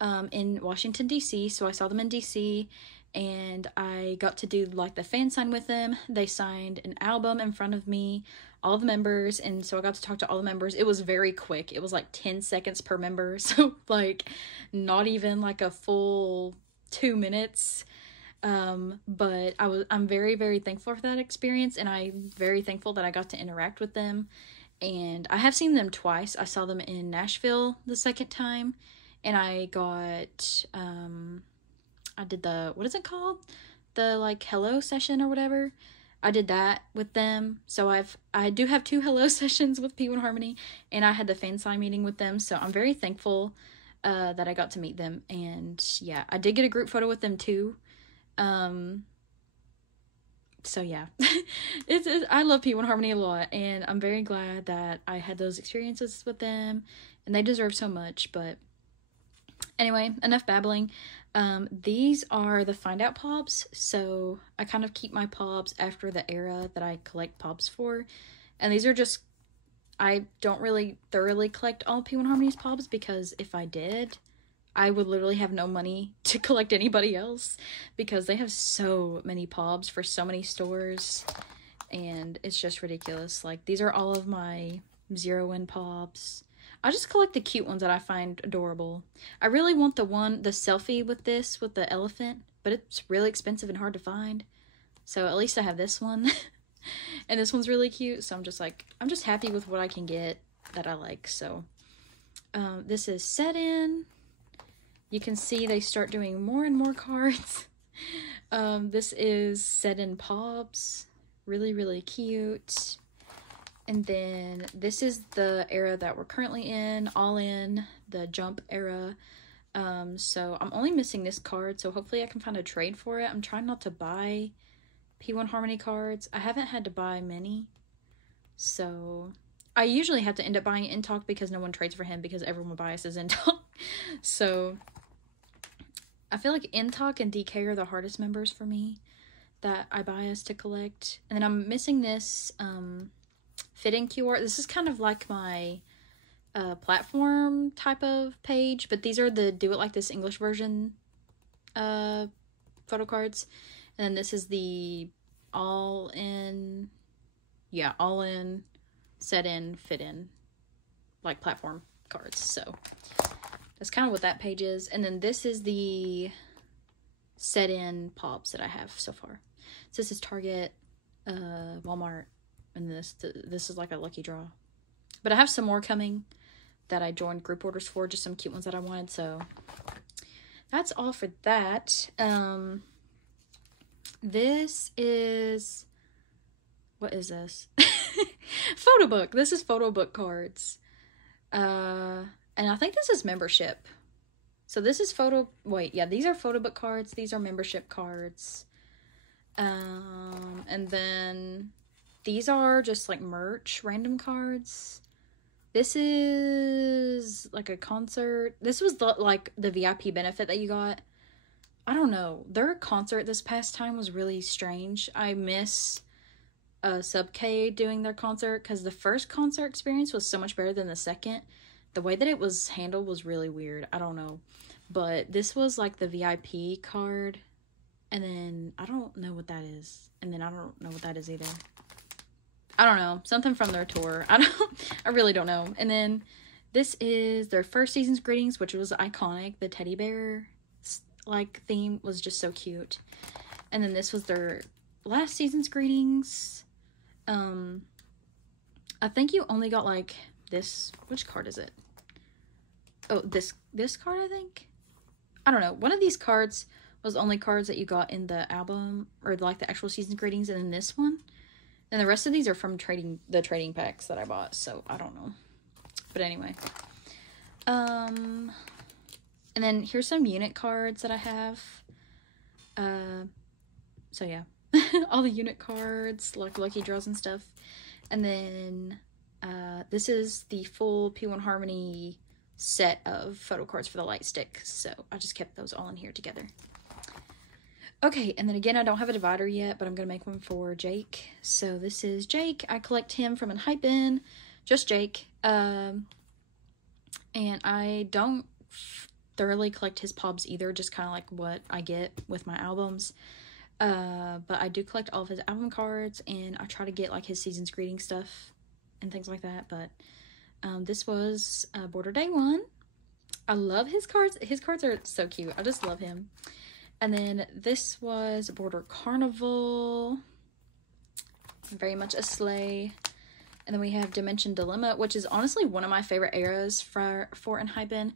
in Washington, D.C., so I saw them in D.C., and I got to do like the fan sign with them. They signed an album in front of me, all the members, and so I got to talk to all the members. It was very quick. It was like 10 seconds per member, so like not even like a full 2 minutes. But I'm very, very thankful for that experience, and I'm very thankful that I got to interact with them. And I have seen them twice. I saw them in Nashville the second time, and I got I did the, what is it called? The like hello session or whatever. I did that with them. So I do have 2 hello sessions with P1 Harmony, and I had the fan sign meeting with them. So I'm very thankful that I got to meet them. And yeah, I did get a group photo with them too. So yeah, I love P1 Harmony a lot, and I'm very glad that I had those experiences with them, and they deserve so much. But anyway, enough babbling. These are the Find Out Pops, so I kind of keep my Pops after the era that I collect Pops for, and these are just, I don't really thoroughly collect all P1 Harmony's Pops, because if I did, I would literally have no money to collect anybody else, because they have so many Pops for so many stores, and it's just ridiculous. Like, these are all of my 0-win Pops. I just collect the cute ones that I find adorable. I really want the selfie with this, with the elephant, but it's really expensive and hard to find. So at least I have this one. And this one's really cute, so I'm just happy with what I can get that I like. So this is Set In. You can see they start doing more and more cards. This is Set In Pops. Really, really cute. And then this is the era that we're currently in, All In, the Jump era. So I'm only missing this card, so hopefully I can find a trade for it. I'm trying not to buy P1 Harmony cards. I haven't had to buy many, so I usually have to end up buying InTalk because no one trades for him because everyone biases InTalk. So I feel like InTalk and DK are the hardest members for me that I bias to collect. And then I'm missing this fit-in QR. This is kind of like my platform type of page, but these are the Do It Like This English version photo cards. And then this is the all in, set in, fit in, like platform cards. So that's kind of what that page is. And then this is the set in Pops that I have so far. So this is Target, Walmart, and this is like a lucky draw. But I have some more coming that I joined group orders for, just some cute ones that I wanted. So that's all for that. This is, what is this? Photo book. This is photo book cards. And I think this is membership. So this is these are photo book cards. These are membership cards. And then these are just like merch, random cards. This is like a concert. This was the VIP benefit that you got. I don't know. Their concert this past time was really strange. I miss Sub K doing their concert because the first concert experience was so much better than the second. the way that it was handled was really weird. I don't know. But this was like the VIP card. And then I don't know what that is. And then I don't know what that is either. I don't know. Something from their tour. I really don't know. And then this is their first season's greetings, which was iconic. The teddy bear like theme was just so cute. And then this was their last season's greetings. I think you only got like this. Which card is it? Oh, this card, I think. I don't know. One of these cards was only cards that you got in the album or like the actual season's greetings, and then this one. And the rest of these are from the trading packs that I bought, so I don't know. But anyway. And then here's some unit cards that I have. So yeah. All the unit cards, like lucky draws and stuff. And then this is the full P1 Harmony set of photo cards for the light stick. So I just kept those all in here together. Okay, and then again, I don't have a divider yet, but I'm going to make one for Jake. So this is Jake. I collect him from enhypen, just Jake. And I don't thoroughly collect his pobs either, just kind of like what I get with my albums. But I do collect all of his album cards, and I try to get like his season's greeting stuff and things like that. But this was Border Day 1. I love his cards. His cards are so cute. I just love him. And then this was Border Carnival. Very much a sleigh. And then we have Dimension Dilemma, which is honestly one of my favorite eras for enhypen.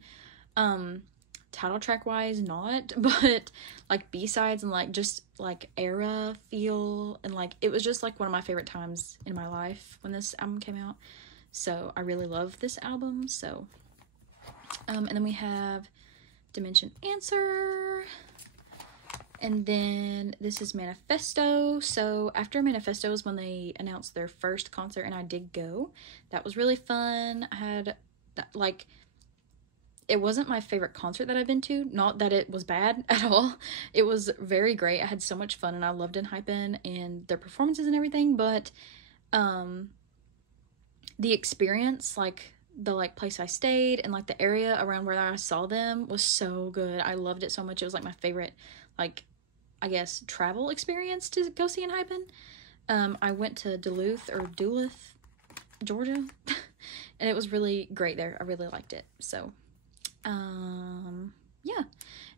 Title track wise, not, but like B-sides and like just like era feel, and like it was just like one of my favorite times in my life when this album came out. So I really love this album. So and then we have Dimension Answer. And then this is Manifesto. So after Manifesto is when they announced their first concert, and I did go. That was really fun. I had like, it wasn't my favorite concert that I've been to. Not that it was bad at all. It was very great. I had so much fun, and I loved enhypen and their performances and everything. But the experience, like the like place I stayed and like the area around where I saw them was so good. I loved it so much. It was like my favorite, like, I guess, travel experience to go see enhypen. I went to Duluth, Georgia, and it was really great there. I really liked it. So yeah.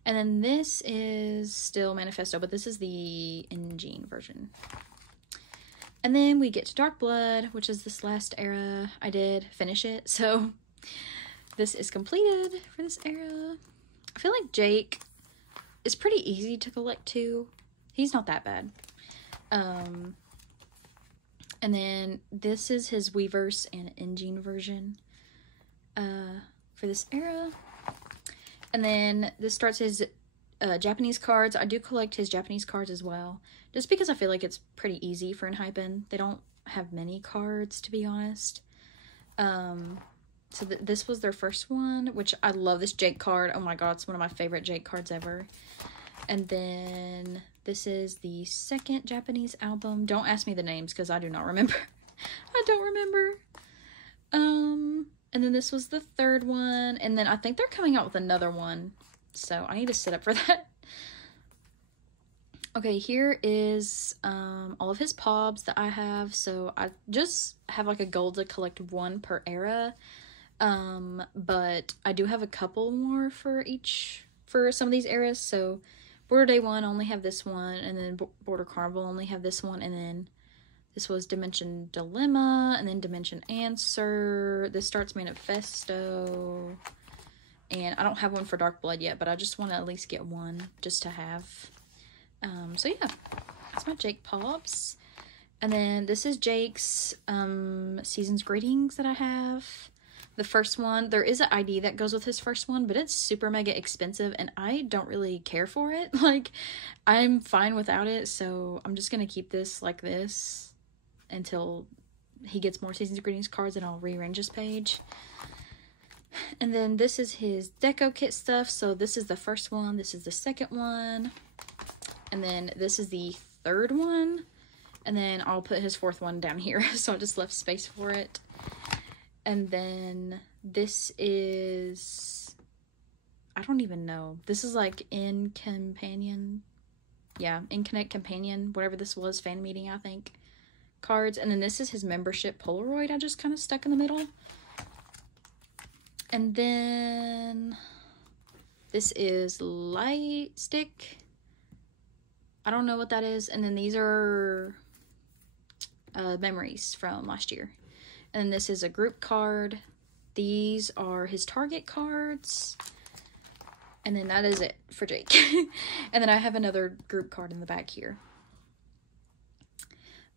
And then this is still Manifesto, but this is the Engine version. And then we get to Dark Blood, which is this last era. I did finish it, so this is completed for this era. I feel like Jake is pretty easy to collect too. He's not that bad. And then this is his Weverse and Engine version for this era. And then this starts his Japanese cards. I do collect his Japanese cards as well, just because I feel like it's pretty easy for enhypen. They don't have many cards, to be honest. So this was their first one, which I love this Jake card. Oh my god, it's one of my favorite Jake cards ever. And then this is the second Japanese album. Don't ask me the names because I do not remember. I don't remember. And then this was the third one. And then I think they're coming out with another one. So I need to sit up for that. Okay, here is all of his pobs that I have. So I just have like a goal to collect one per era. But I do have a couple more for some of these eras. So Border Day 1, I only have this one, and then Border Carnival, only have this one, and then this was Dimension Dilemma, and then Dimension Answer. This starts Manifesto, and I don't have one for Dark Blood yet, but I just want to at least get one just to have. So yeah, that's my Jake Pops. And then this is Jake's Season's Greetings that I have. The first one, there is an ID that goes with his first one, but it's super mega expensive, and I don't really care for it. Like, I'm fine without it, so I'm just gonna keep this like this until he gets more Season's Greetings cards, and I'll rearrange this page. And then this is his deco kit stuff. So this is the first one, this is the second one, and then this is the third one, and then I'll put his fourth one down here, so I just left space for it. And then This is, I don't even know. This is like in Companion. Yeah, in Connect Companion, whatever this was, fan meeting, I think. Cards. And then this is his membership Polaroid I just kind of stuck in the middle. And then this is light stick. I don't know what that is. And then these are memories from last year. And this is a group card. These are his Target cards. And then that is it for Jake. And then I have another group card in the back here.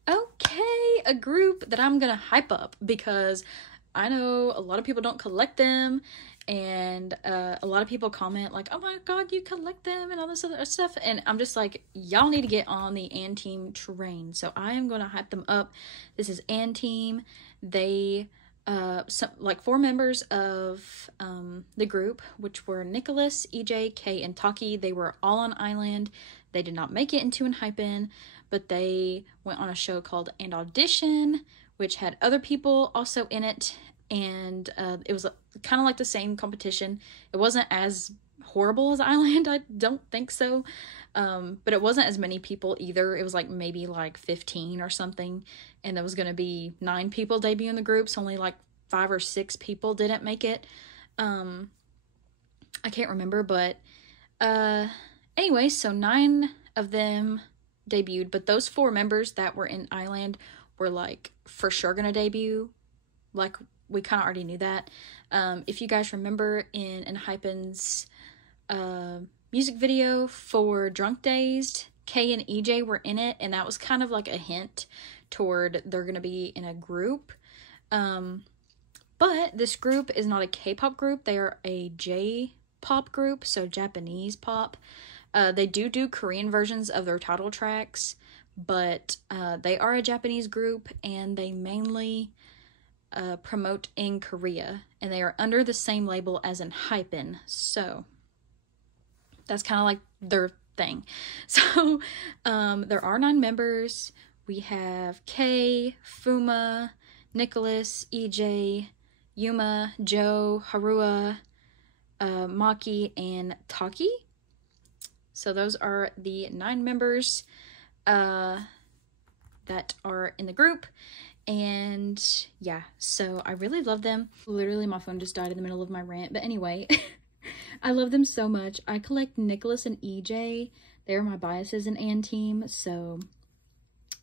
Okay, a group that I'm gonna hype up because I know a lot of people don't collect them, and a lot of people comment like, oh my god, you collect them and all this other stuff, and I'm just like, y'all need to get on the Anteam train. So I am gonna hype them up. This is Anteam. They like 4 members of the group, which were Nicholas, EJ, Kay, and Taki. They were all on island. They did not make it into enhypen, but they went on a show called And Audition, which had other people also in it, and it was kind of like the same competition. It wasn't as horrible as Island, I don't think so, but it wasn't as many people either. It was like maybe like 15 or something, and there was going to be 9 people debut in the group, so only like 5 or 6 people didn't make it. I can't remember, but anyway, so 9 of them debuted, but those 4 members that were in Island were like for sure gonna debut. Like, we kind of already knew that. If you guys remember in enhypen's music video for Drunk Dazed, Kay and EJ were in it, and that was kind of like a hint toward they're gonna be in a group. But this group is not a K-pop group. They are a J-pop group, so Japanese pop. They do Korean versions of their title tracks, but they are a Japanese group, and they mainly promote in Korea, and they are under the same label as enhypen, so that's kind of like their thing. So there are 9 members. We have Kay, Fuma, Nicholas, EJ, Yuma, Joe, Harua, Maki, and Taki. So those are the 9 members that are in the group. And yeah, so I really love them. Literally, my phone just died in the middle of my rant. But anyway, I love them so much. I collect Nicholas and EJ. They're my biases in Anteam. So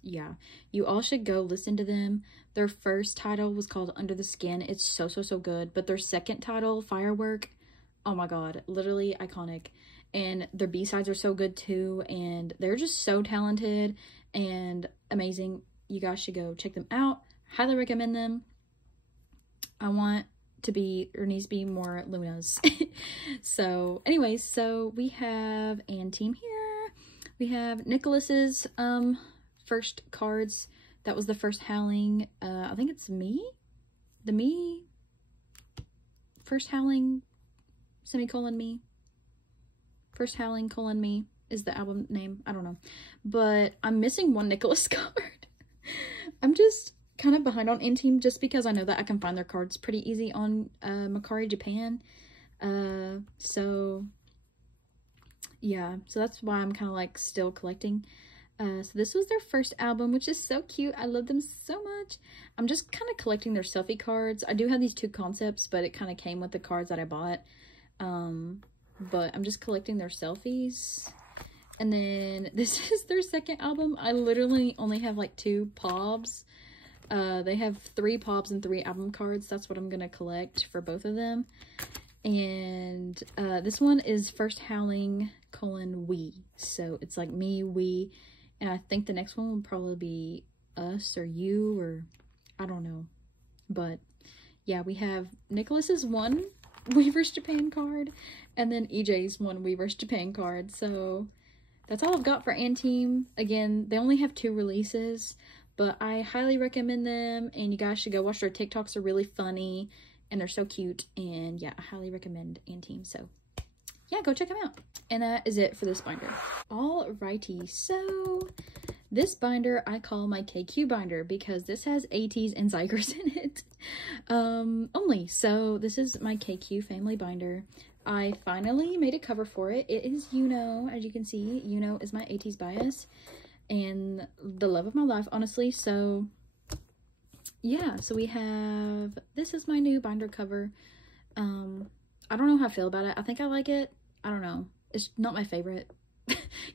yeah, you all should go listen to them. Their first title was called Under the Skin. It's so good. But their second title, Firework, oh my god, literally iconic. And their B-sides are so good too, and they're just so talented and amazing. You guys should go check them out. Highly recommend them. I want to be, or needs to be more Lunas. So anyways, so we have Anteam here. We have Nicholas's first cards. That was the first Howling. I think it's Me. The Me. First Howling, semicolon Me. First Howling, colon Me is the album name. I don't know. But I'm missing one Nicholas card. I'm just kind of behind on Anteam just because I know that I can find their cards pretty easy on Mercari Japan. So yeah, so that's why I'm kind of like still collecting. So this was their first album, which is so cute. I love them so much. I'm just kind of collecting their selfie cards. I do have these 2 concepts, but it kind of came with the cards that I bought. But I'm just collecting their selfies. And then this is their second album. I literally only have like 2 POBs. They have 3 POBs and 3 album cards. That's what I'm gonna collect for both of them. And this one is First Howling, colon We. So it's like Me, We. And I think the next one will probably be Us or You, or I don't know. But yeah, we have Nicholas's one Weverse Japan card, and then EJ's one Weverse Japan card. So that's all I've got for Anteam. Again, they only have 2 releases, but I highly recommend them, and you guys should go watch their TikToks. They're really funny, and they're so cute, and yeah, I highly recommend Anteam. So yeah, go check them out. And that is it for this binder. Alrighty, so this binder I call my KQ binder because this has ateez and xikers in it. only. So this is my KQ family binder. I finally made a cover for it. It is as you can see. Is my ateez bias and the love of my life, honestly. So yeah, so we have, this is my new binder cover. I don't know how I feel about it. I think I like it. I don't know. It's not my favorite.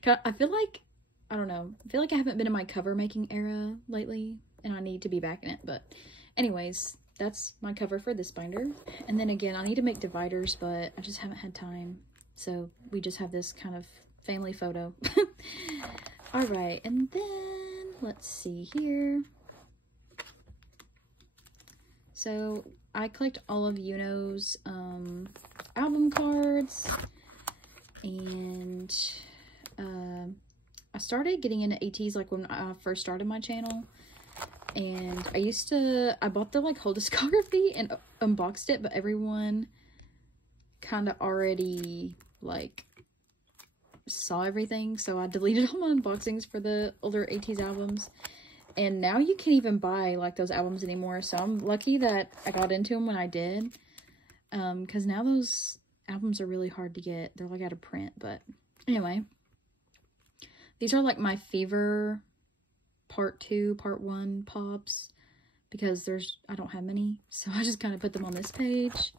I feel like, I don't know. I feel like I haven't been in my cover making era lately, and I need to be back in it. But anyways, that's my cover for this binder. And then again, I need to make dividers, but I just haven't had time. So we just have this kind of family photo. All right, and then let's see here. So I collect all of Yuno's album cards, and I started getting into ateez like when I first started my channel, and I bought the like whole discography and unboxed it, but everyone kind of already like saw everything, so I deleted all my unboxings for the older ateez albums. And now you can't even buy like those albums anymore, so I'm lucky that I got into them when I did, because now those albums are really hard to get. They're like out of print. But anyway, these are like my Fever part 2, part 1 pops, because I don't have many, so I just kind of put them on this page.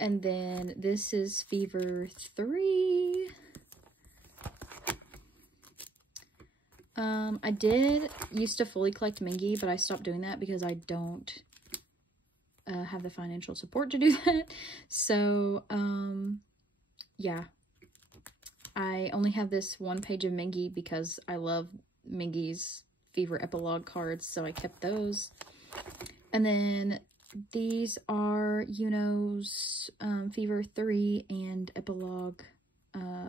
And then this is Fever 3. I did used to fully collect Mingy, but I stopped doing that because I don't have the financial support to do that. So, yeah. I only have this one page of Mingy because I love Mingy's Fever epilogue cards, so I kept those. And then these are Yuno's Fever 3 and epilogue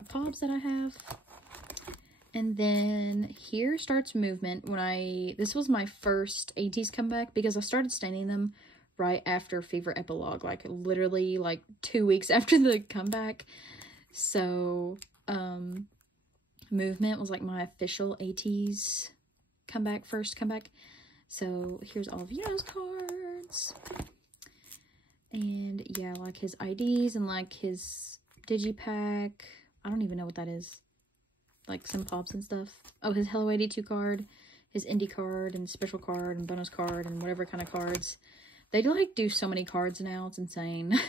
pops that I have. And then here starts Movement. This was my first ateez comeback because I started staining them right after Fever epilogue, like literally like 2 weeks after the comeback. So Movement was like my official ateez first comeback. So here's all of Yuno's cards. And yeah, like his IDs and like his digipack. I don't even know what that is. Like some pops and stuff. Oh, his Hello 82 card, his indie card, and special card, and bonus card, and whatever kind of cards. They like do so many cards now, it's insane.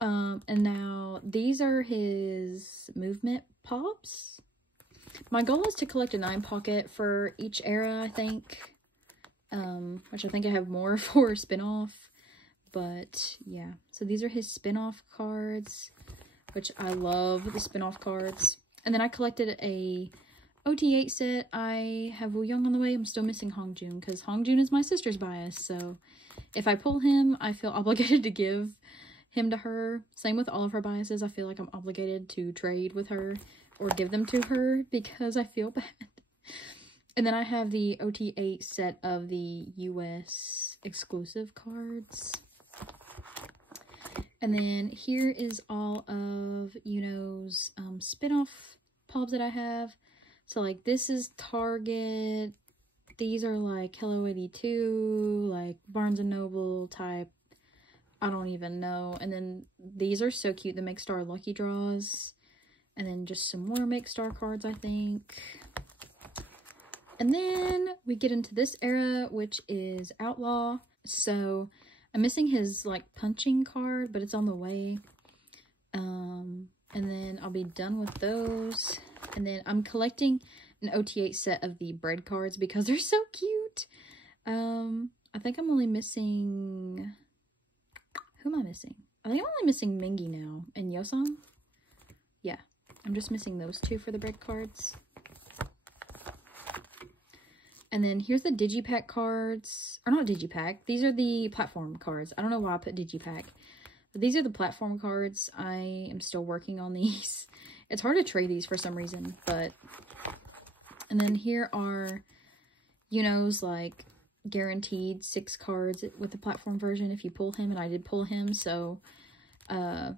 And now these are his Movement pops. My goal is to collect a 9-pocket for each era, I think. Which I think I have more for spin-off. But yeah, so these are his spin-off cards, which I love the spin-off cards. And then I collected a OT8 set. I have Woo Young on the way. I'm still missing Hongjun because Hongjun is my sister's bias. So if I pull him, I feel obligated to give him to her. Same with all of her biases. I feel like I'm obligated to trade with her or give them to her because I feel bad. And then I have the OT8 set of the US exclusive cards. And then here is all of Yuno's spin-off pops that I have. So like this is Target. These are like Hello 82, like Barnes & Noble type. I don't even know. And then these are so cute, the Make Star Lucky Draws. And then just some more Make Star cards, I think. And then we get into this era, which is Outlaw. So I'm missing his like punching card, but it's on the way. And then I'll be done with those. And then I'm collecting an OT8 set of the bread cards because they're so cute. I think I'm only missing... Who am I missing? I think I'm only missing Mingy now and Yosong. Yeah, I'm just missing those two for the bread cards. And then here's the Digipack cards. Or not Digipack. These are the platform cards. I don't know why I put Digipack. But these are the platform cards. I am still working on these. It's hard to trade these for some reason. But... And then here are Yuno's like guaranteed 6 cards with the platform version if you pull him. And I did pull him. So I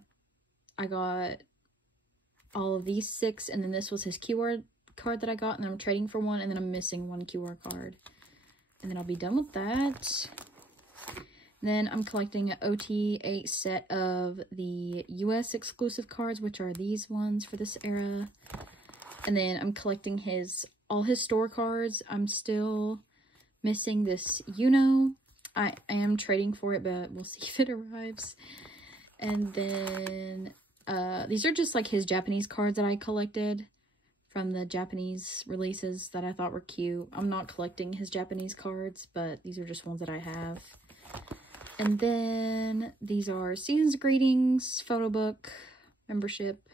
got all of these 6. And then this was his QR card that I got, and then I'm trading for one, and then I'm missing one QR card, and then I'll be done with that. Then I'm collecting an OT8 set of the US exclusive cards, which are these ones for this era. And then I'm collecting all his store cards. I'm still missing this I am trading for it, but we'll see if it arrives. And then these are just like his Japanese cards that I collected from the Japanese releases that I thought were cute. I'm not collecting his Japanese cards, but these are just ones that I have. And then these are Season's Greetings, photo book, membership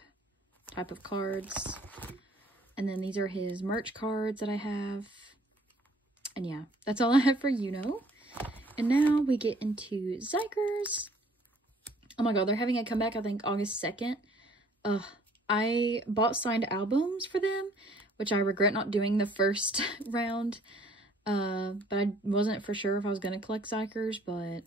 type of cards. And then these are his merch cards that I have. And yeah, that's all I have for And now we get into xikers. Oh my god, they're having a comeback, I think August 2nd. I bought signed albums for them, which I regret not doing the first round. But I wasn't for sure if I was going to collect xikers, but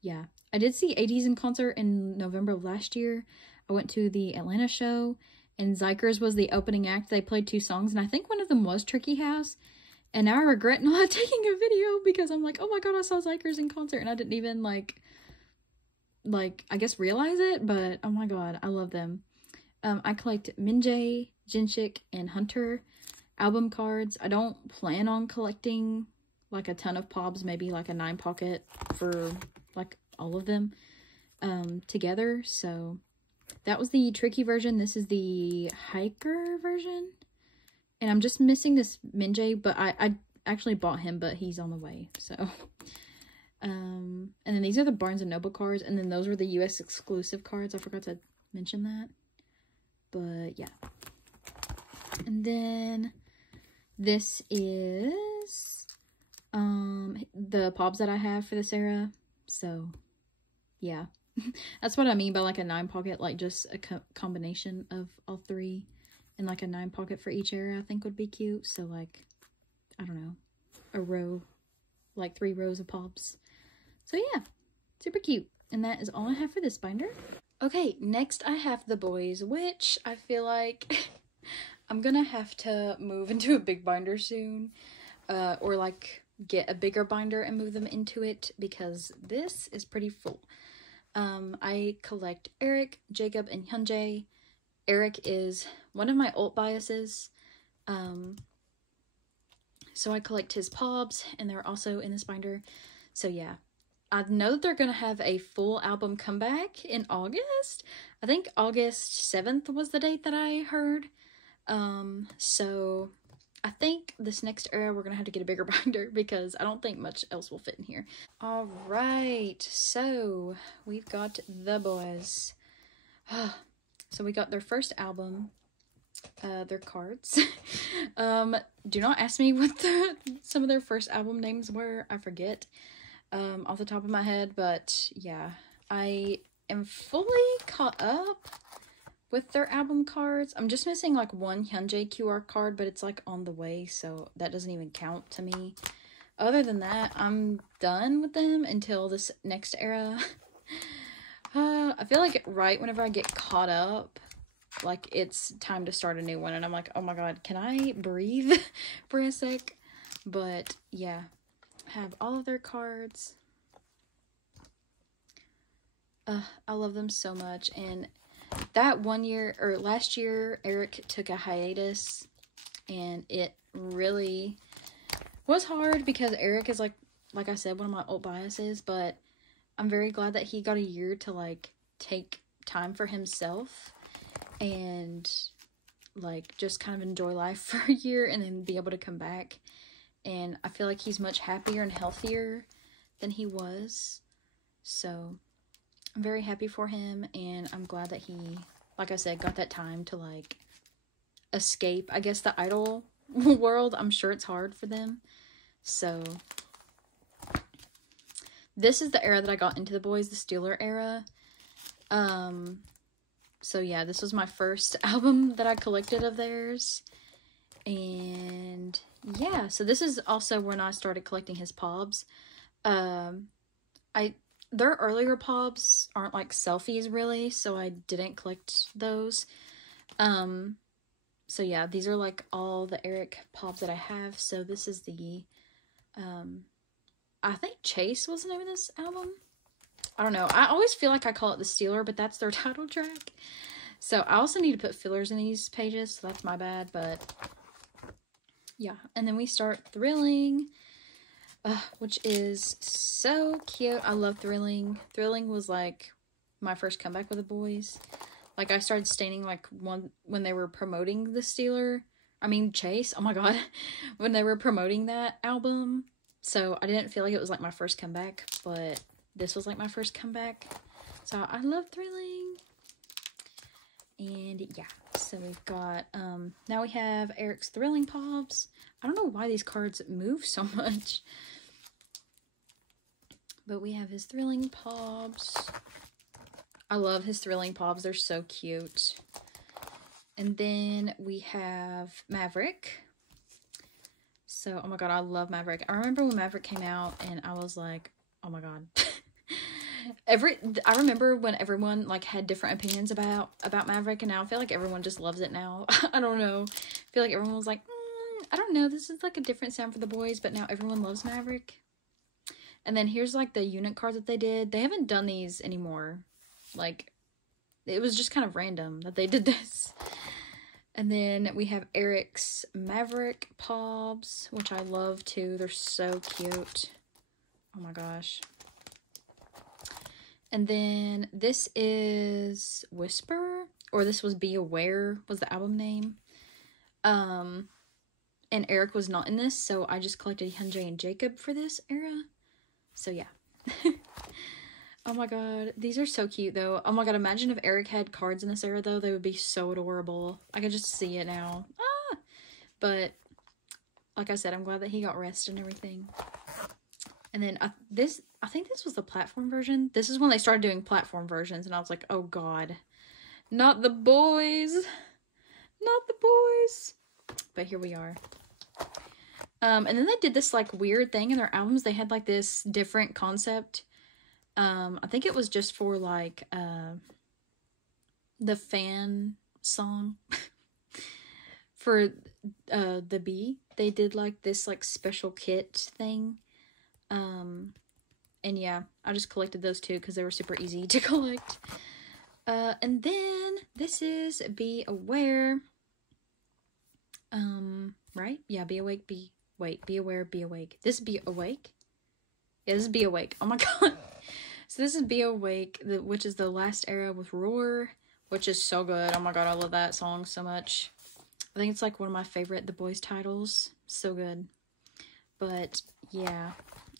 yeah. I did see ateez in concert in November of last year. I went to the Atlanta show, and xikers was the opening act. They played 2 songs, and I think one of them was Tricky House. And now I regret not taking a video because I'm like, oh my god, I saw xikers in concert, and I didn't even, like, I guess realize it, but oh my god, I love them. I collect Minjae, Jinshik, and Hunter album cards. I don't plan on collecting, like, a ton of pobs, maybe, like, a 9 pocket for, like, all of them together, so that was the tricky version. This is the hiker version. And I'm just missing this Minjae, but I actually bought him, but he's on the way, so. And then these are the Barnes & Noble cards, and then those were the US exclusive cards. I forgot to mention that. But, yeah. And then this is the pobs that I have for this era. So, yeah. That's what I mean by, like, a 9 pocket, like, just a combination of all 3. And, like, a 9 pocket for each era I think would be cute. So, like, I don't know, a row, like 3 rows of pobs. So, yeah, super cute. And that is all I have for this binder. Okay, next I have the boyz, which I feel like I'm gonna have to move into a big binder soon. Or, like, get a bigger binder and move them into it, because this is pretty full. I collect Eric, Jacob, and Hyunjae. Eric is one of my alt biases, so I collect his pobs, and they're also in this binder. So yeah, I know that they're gonna have a full album comeback in August. I think August 7th was the date that I heard. So I think this next era we're gonna have to get a bigger binder, because I don't think much else will fit in here. All right, so we've got the boyz. So we got their first album, their cards. Do not ask me what some of their first album names were. I forget off the top of my head, but yeah. I am fully caught up with their album cards. I'm just missing, like, one Hyunjae QR card, but it's, like, on the way, so that doesn't even count to me. Other than that, I'm done with them until this next era. I feel like right whenever I get caught up, like, it's time to start a new one, and I'm like, oh my god, can I breathe for a sec? But yeah, I have all of their cards. I love them so much. And that last year, Eric took a hiatus, and it really was hard, because Eric is, like I said, one of my old biases, but I'm very glad that he got a year to, like, take time for himself and, like, just kind of enjoy life for a year and then be able to come back. And I feel like he's much happier and healthier than he was. So I'm very happy for him, and I'm glad that he, like I said, got that time to, like, escape, I guess, the idol world. I'm sure it's hard for them. So this is the era that I got into the boyz, the Steeler era. So yeah, this was my first album that I collected of theirs. And yeah, so this is also when I started collecting his pobs. Their earlier pobs aren't, like, selfies really, so I didn't collect those. So yeah, these are, like, all the Eric pobs that I have. So this is the I think Chase was the name of this album. I don't know. I always feel like I call it The Stealer, but that's their title track. So I also need to put fillers in these pages, so that's my bad, but yeah. And then we start Thrilling, which is so cute. I love Thrilling. Thrilling was like my first comeback with the boys. Like, I started staining like when they were promoting The Stealer. I mean, Chase. Oh my god. When they were promoting that album. So I didn't feel like it was like my first comeback, but this was like my first comeback. So I love Thrilling. And yeah, so we've got, now we have Eric's Thrilling Pobs. I don't know why these cards move so much. But we have his Thrilling Pobs. I love his Thrilling Pobs. They're so cute. And then we have Maverick. So, oh my god, I love Maverick. I remember when Maverick came out and I was like, oh my god. I remember when everyone like had different opinions about Maverick, and now I feel like everyone just loves it now. I don't know. I feel like everyone was like, I don't know, this is like a different sound for the boys, but now everyone loves Maverick. And then here's like the unit cards that they did. They haven't done these anymore. Like, it was just kind of random that they did this. And then we have Eric's Maverick Pobs, which I love too. They're so cute. Oh my gosh. And then this is Whisper, or this was Be Aware was the album name. And Eric was not in this, so I just collected Hyunjae and Jacob for this era. So yeah. Oh my god, these are so cute though. Oh my god, imagine if Eric had cards in this era though. They would be so adorable. I can just see it now. Ah! But like I said, I'm glad that he got rest and everything. And then I think this was the platform version. This is when they started doing platform versions, and I was like, oh god, not the boys, not the boys. But here we are. And then they did this like weird thing in their albums. They had like this different concept. I think it was just for like the fan song for the B. They did like this like special kit thing. And yeah, I just collected those two because they were super easy to collect. And then this is Be Aware. Right? Yeah, Be Awake, Be Aware, Be Awake. This is Be Awake? Yeah, this is Be Awake. Oh my god. So this is Be Awake, which is the last era with Roar, which is so good. Oh my god, I love that song so much. I think it's like one of my favorite The Boyz titles. So good. But yeah,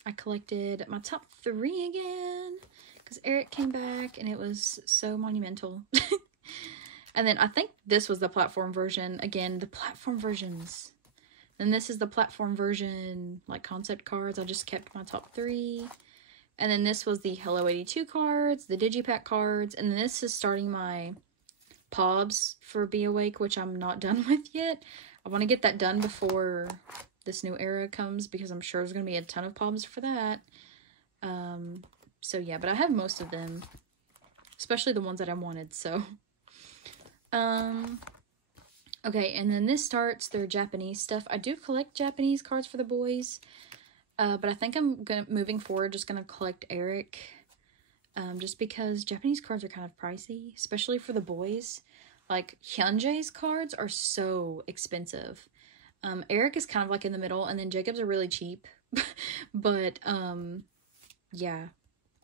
I collected my top 3 again because Eric came back and it was so monumental. And then I think this was the platform version. Again, the platform versions. And this is the platform version, like concept cards. I just kept my top 3. And then this was the Hello 82 cards, the Digipack cards, and then this is starting my Pobs for Be Awake, which I'm not done with yet. I want to get that done before this new era comes, because I'm sure there's going to be a ton of Pobs for that. So yeah, but I have most of them, especially the ones that I wanted, so. Okay, and then this starts their Japanese stuff. I do collect Japanese cards for the boys. But I think I'm moving forward, just gonna collect Eric, just because Japanese cards are kind of pricey, especially for the boys. Like, Hyunjae's cards are so expensive. Eric is kind of like in the middle, and then Jacob's are really cheap. But, yeah,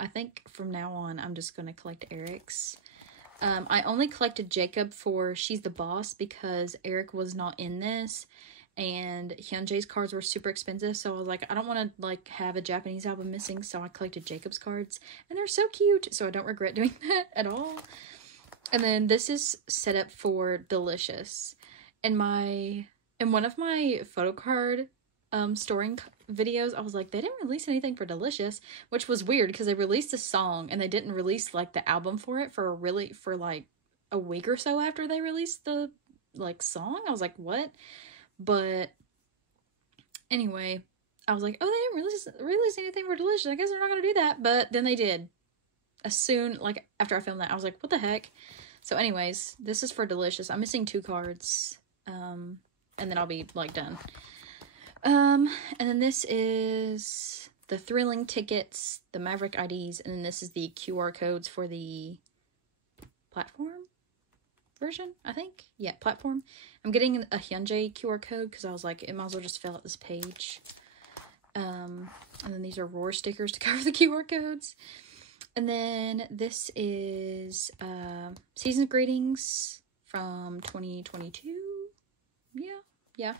I think from now on, I'm just gonna collect Eric's. I only collected Jacob for She's the Boss because Eric was not in this. And Hyunjae's cards were super expensive, so I was like, I don't want to like have a Japanese album missing, so I collected Jacob's cards, and they're so cute, so I don't regret doing that at all. And then this is set up for Delicious. In one of my photocard storing videos, I was like, they didn't release anything for Delicious, which was weird because they released a song and they didn't release like the album for it for like a week or so after they released the like song. I was like, what? But anyway, I was like, oh, they didn't release anything for Delicious. I guess they're not going to do that. But then they did. As soon, like, after I filmed that, I was like, what the heck? So anyways, this is for Delicious. I'm missing 2 cards. And then I'll be, like, done. And then this is the thrilling tickets, the Maverick IDs, and then this is the QR codes for the platform version, I think. Yeah, platform. I'm getting a Hyundai QR code because I was like, it might as well just fill out this page. And then these are Roar stickers to cover the QR codes. And then this is season greetings from 2022. Yeah.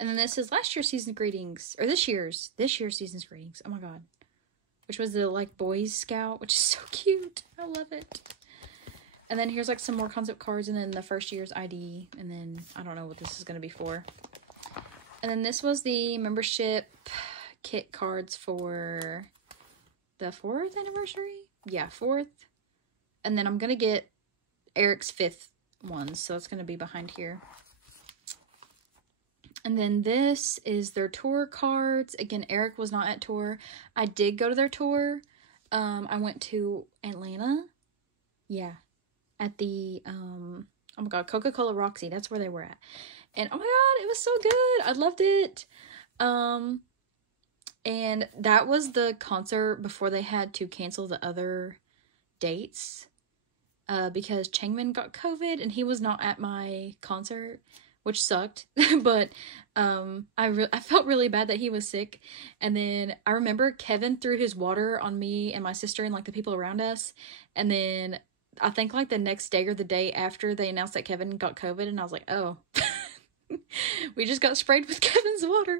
And then this is last year's season greetings, or this year's season's greetings. Oh my god. Which was the like boyz scout, which is so cute. I love it. And then here's like some more concept cards, and then the first year's ID, and then I don't know what this is going to be for. And then this was the membership kit cards for the 4th anniversary. Yeah, 4th. And then I'm going to get Eric's 5th one, so it's going to be behind here. And then this is their tour cards. Again, Eric was not at tour. I did go to their tour. I went to Atlanta. Yeah. At the, oh my god, Coca-Cola Roxy. That's where they were at. And oh my god, it was so good. I loved it. And that was the concert before they had to cancel the other dates. Because Changmin got COVID and he was not at my concert, which sucked. But I felt really bad that he was sick. And then I remember Kevin threw his water on me and my sister and like the people around us. And then I think like the next day or the day after they announced that Kevin got COVID, and I was like, oh, we just got sprayed with Kevin's water.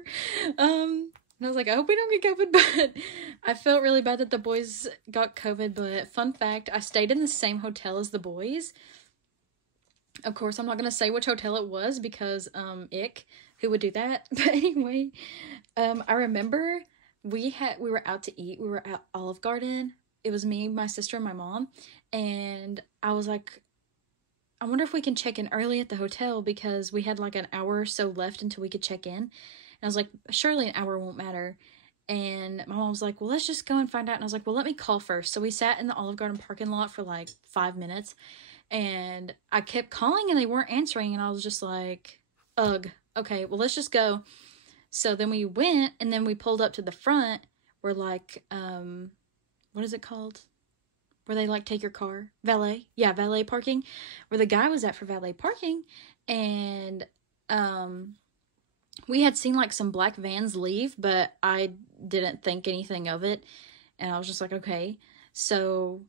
And I was like, I hope we don't get COVID, but I felt really bad that the boys got COVID. But fun fact, I stayed in the same hotel as the boys. Of course, I'm not going to say which hotel it was because, who would do that? But anyway, I remember we were out to eat. We were at Olive Garden. It was me, my sister, and my mom. And I was like, I wonder if we can check in early at the hotel because we had like an hour or so left until we could check in. And I was like, surely an hour won't matter. And my mom was like, well, let's just go and find out. And I was like, well, let me call first. So we sat in the Olive Garden parking lot for like 5 minutes. And I kept calling and they weren't answering. And I was just like, ugh, okay, well, let's just go. So then we went and then we pulled up to the front where like, what is it called? Where they like take your car? Valet. Yeah, valet parking. Where the guy was at for valet parking. And we had seen like some black vans leave, but I didn't think anything of it. And I was just like, okay. So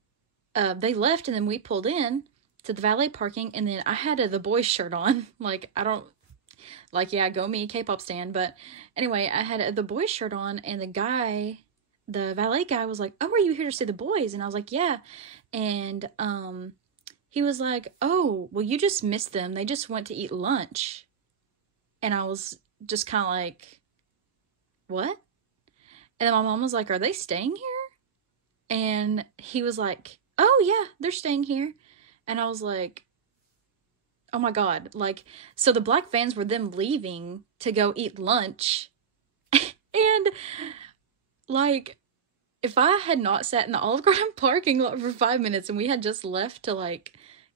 they left and then we pulled in to the valet parking. And then I had the boyz shirt on. Like, I don't, like, yeah, go me, K-pop stan. But anyway, I had the boyz shirt on and the valet guy was like, oh, are you here to see the boys? And I was like, yeah. And he was like, oh, well, you just missed them. They just went to eat lunch. And I was just kind of like, what? And then my mom was like, are they staying here? And he was like, oh, yeah, they're staying here. And I was like, oh my god. Like, so the black vans were them leaving to go eat lunch. And like, if I had not sat in the Olive Garden parking lot for 5 minutes and we had just left to like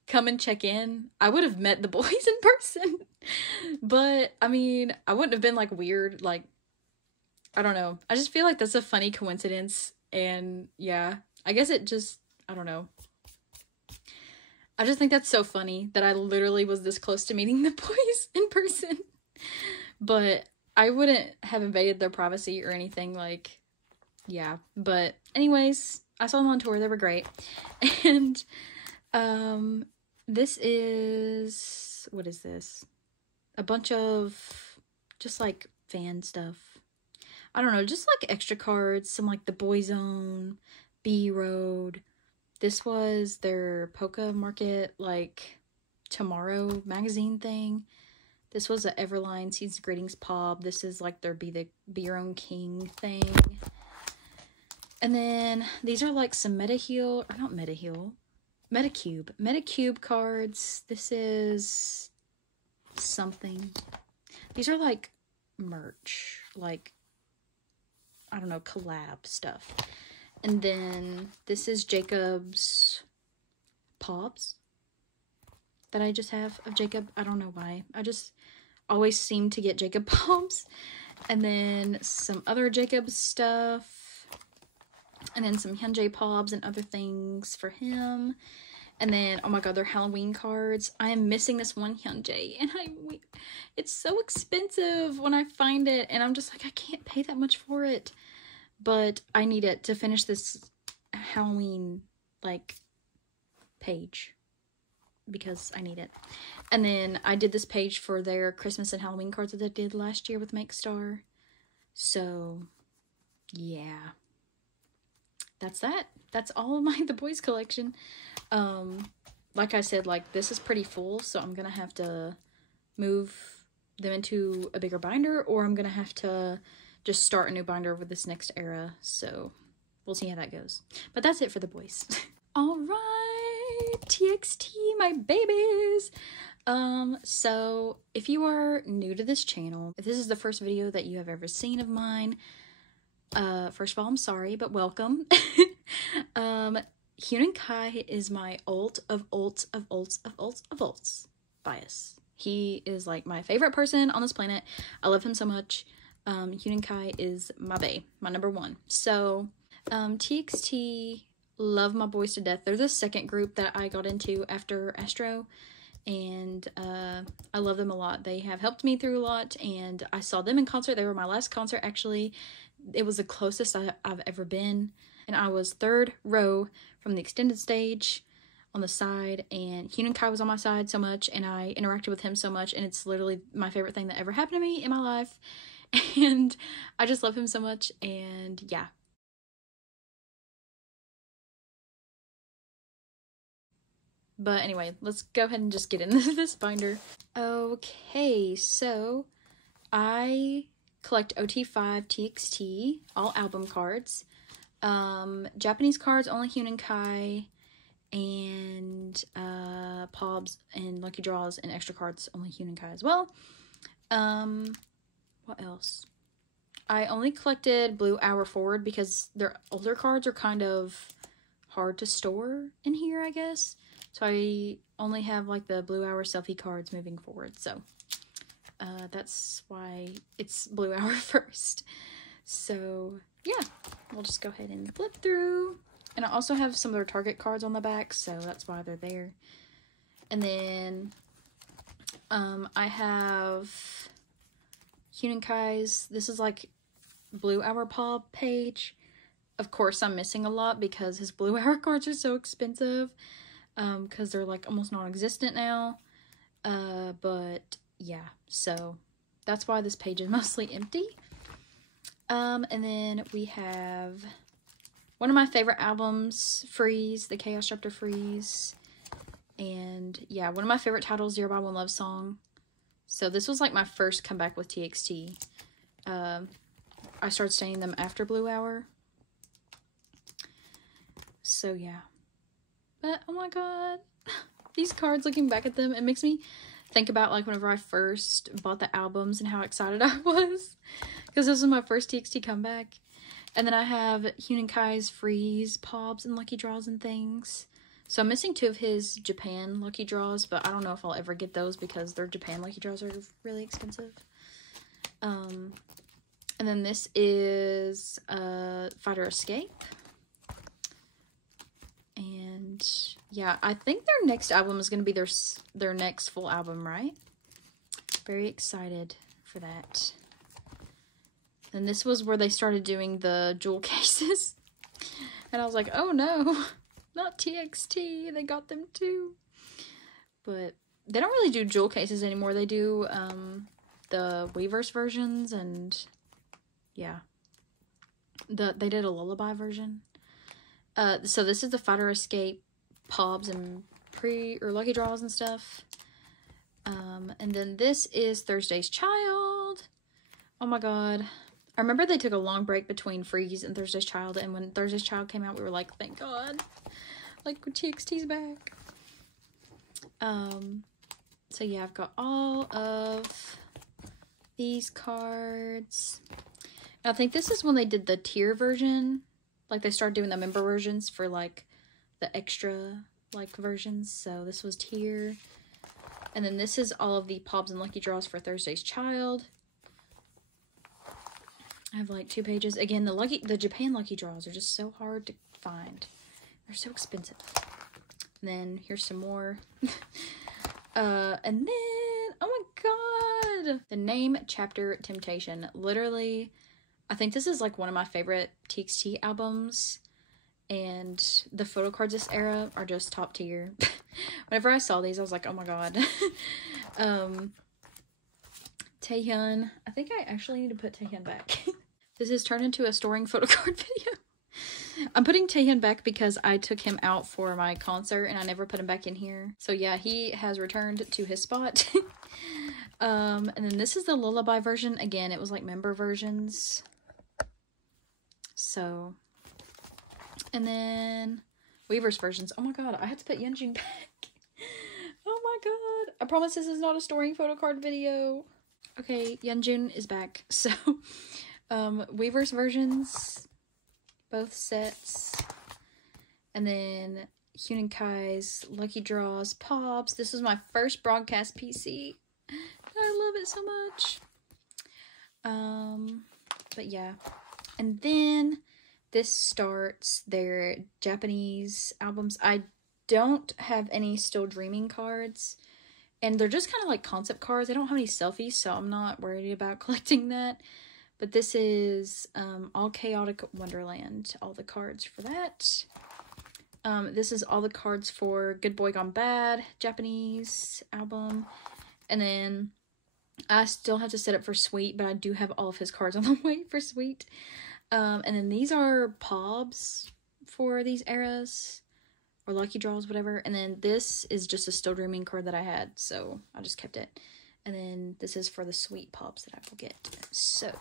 come and check in, I would have met the boys in person. But I mean, I wouldn't have been like weird. Like, I don't know. I just feel like that's a funny coincidence. And yeah, I guess it just, I don't know. I just think that's so funny that I literally was this close to meeting the boys in person. But I wouldn't have invaded their privacy or anything, like, yeah. But anyways, I saw them on tour. They were great. And this is, what is this? A bunch of just like fan stuff. I don't know, just like extra cards, some like the Boyzone, B Road. This was their Polka Market, like, Tomorrow magazine thing. This was a Everline Seeds Greetings Pop. This is like their Be Your Own King thing. And then these are like some Metacube cards. This is something. These are like merch, like, I don't know, collab stuff. And then this is Jacob's Pops that I just have of Jacob. I don't know why. I just always seem to get Jacob Pops. And then some other Jacob's stuff. And then some Hyunjae Pobs and other things for him. And then, oh my god, they're Halloween cards. I am missing this one Hyunjae. And it's so expensive when I find it. And I'm just like, I can't pay that much for it. But I need it to finish this Halloween, like, page. Because I need it. And then I did this page for their Christmas and Halloween cards that I did last year with Make Star. So, yeah. That's that. That's all of the boyz collection. Like I said, like, this is pretty full, so I'm gonna have to move them into a bigger binder, or I'm gonna have to just start a new binder with this next era. So, we'll see how that goes. But that's it for the boyz. Alright, TXT, my babies! So, if you are new to this channel, if this is the first video that you have ever seen of mine, first of all, I'm sorry, but welcome. Hyun Kai is my ult of ults of ults of ults of ults bias. He is like my favorite person on this planet. I love him so much. Hyun Kai is my bae, my number one. So, TXT love my boyz to death. They're the second group that I got into after Astro, and I love them a lot. They have helped me through a lot, and I saw them in concert. They were my last concert, actually. It was the closest I've ever been, and I was third row from the extended stage on the side, and Hyun Kai was on my side so much, and I interacted with him so much, and it's literally my favorite thing that ever happened to me in my life, and I just love him so much, and yeah. But anyway, let's go ahead and just get into this binder. Okay, so I collect OT5 TXT, all album cards. Japanese cards, only Hyun Kai, and Pobs and Lucky Draws and extra cards, only Hyun Kai as well. What else? I only collected Blue Hour Forward because their older cards are kind of hard to store in here, I guess. So I only have like the Blue Hour selfie cards moving forward. So that's why it's Blue Hour first. So yeah, we'll just go ahead and flip through. And I also have some of their Target cards on the back, so that's why they're there. And then I have Hyun Kai's. This is like Blue Hour Pob page. Of course, I'm missing a lot because his Blue Hour cards are so expensive. Because they're like almost non-existent now. But yeah, so that's why this page is mostly empty. And then we have one of my favorite albums, Freeze, the Chaos Chapter Freeze. And yeah, one of my favorite titles, 0 by 1 Love Song. So this was like my first comeback with TXT. I started staying them after Blue Hour. So yeah. But oh my god, these cards, looking back at them, it makes me think about like whenever I first bought the albums and how excited I was. Because this was my first TXT comeback. And then I have Hyun Kai's Freeze, Pobs, and Lucky Draws and things. So I'm missing 2 of his Japan Lucky Draws, but I don't know if I'll ever get those because their Japan Lucky Draws are really expensive. And then this is Fighter Escape. And yeah, I think their next album is going to be their next full album, right? Very excited for that. And this was where they started doing the jewel cases. And I was like, oh no, not TXT. They got them too. But they don't really do jewel cases anymore. They do the Weverse versions, and yeah. They did a lullaby version. So this is the Fighter Escape Pobs and Lucky Draws and stuff. And then this is Thursday's Child. Oh my god. I remember they took a long break between Freeze and Thursday's Child, and when Thursday's Child came out, we were like, thank god. Like, TXT's back. So yeah, I've got all of these cards. I think this is when they did the tier version. Like, they started doing the member versions for, like, the extra, like, versions. So, this was tier. And then this is all of the Pobs and Lucky Draws for Thursday's Child. I have like 2 pages. Again, the Japan lucky draws are just so hard to find. They're so expensive. And then here's some more. And then, oh my god! The Name Chapter Temptation. Literally, I think this is like one of my favorite TXT albums. And the photo cards this era are just top tier. Whenever I saw these, I was like, oh my god. Taehyun. I think I actually need to put Taehyun back. This has turned into a storing photocard video. I'm putting Taehyun back because I took him out for my concert and I never put him back in here. So yeah, he has returned to his spot. And then this is the Lullaby version. Again, it was like member versions. So... And then Weaver's versions. Oh my god, I had to put Yeonjun back. Oh my god. I promise this is not a storing photocard video. Okay, Yeonjun is back. So, Weaver's versions, both sets. And then Hyun Kai's Lucky Draws, Pops. This was my first broadcast PC. I love it so much. But yeah. And then... this starts their Japanese albums. I don't have any Still Dreaming cards. And they're just kind of like concept cards. I don't have any selfies, so I'm not worried about collecting that. But this is All Chaotic Wonderland. All the cards for that. This is all the cards for Good Boy Gone Bad, Japanese album. And then I still have to set up for Sweet, but I do have all of his cards on the way for Sweet. And then these are POBs for these eras, or Lucky Draws, whatever. And then this is just a Still Dreaming card that I had, so I just kept it. And then this is for the Sweet POBs that I will get. So,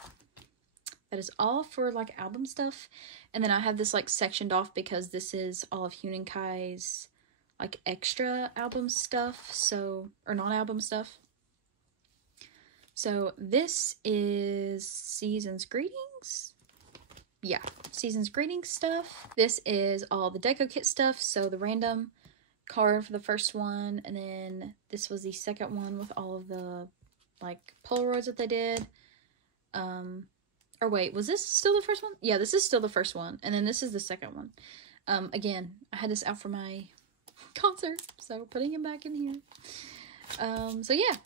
that is all for, like, album stuff. And then I have this, like, sectioned off because this is all of Hyun Kai's, like, extra album stuff, so, or non-album stuff. So, this is Season's Greetings. Yeah, Season's Greetings stuff. This is all the deco kit stuff. So the random card for the first one. And then this was the second one with all of the, like, Polaroids that they did. Or wait, was this still the first one? Yeah, this is still the first one. And then this is the second one. Again, I had this out for my concert. So putting him back in here. So yeah,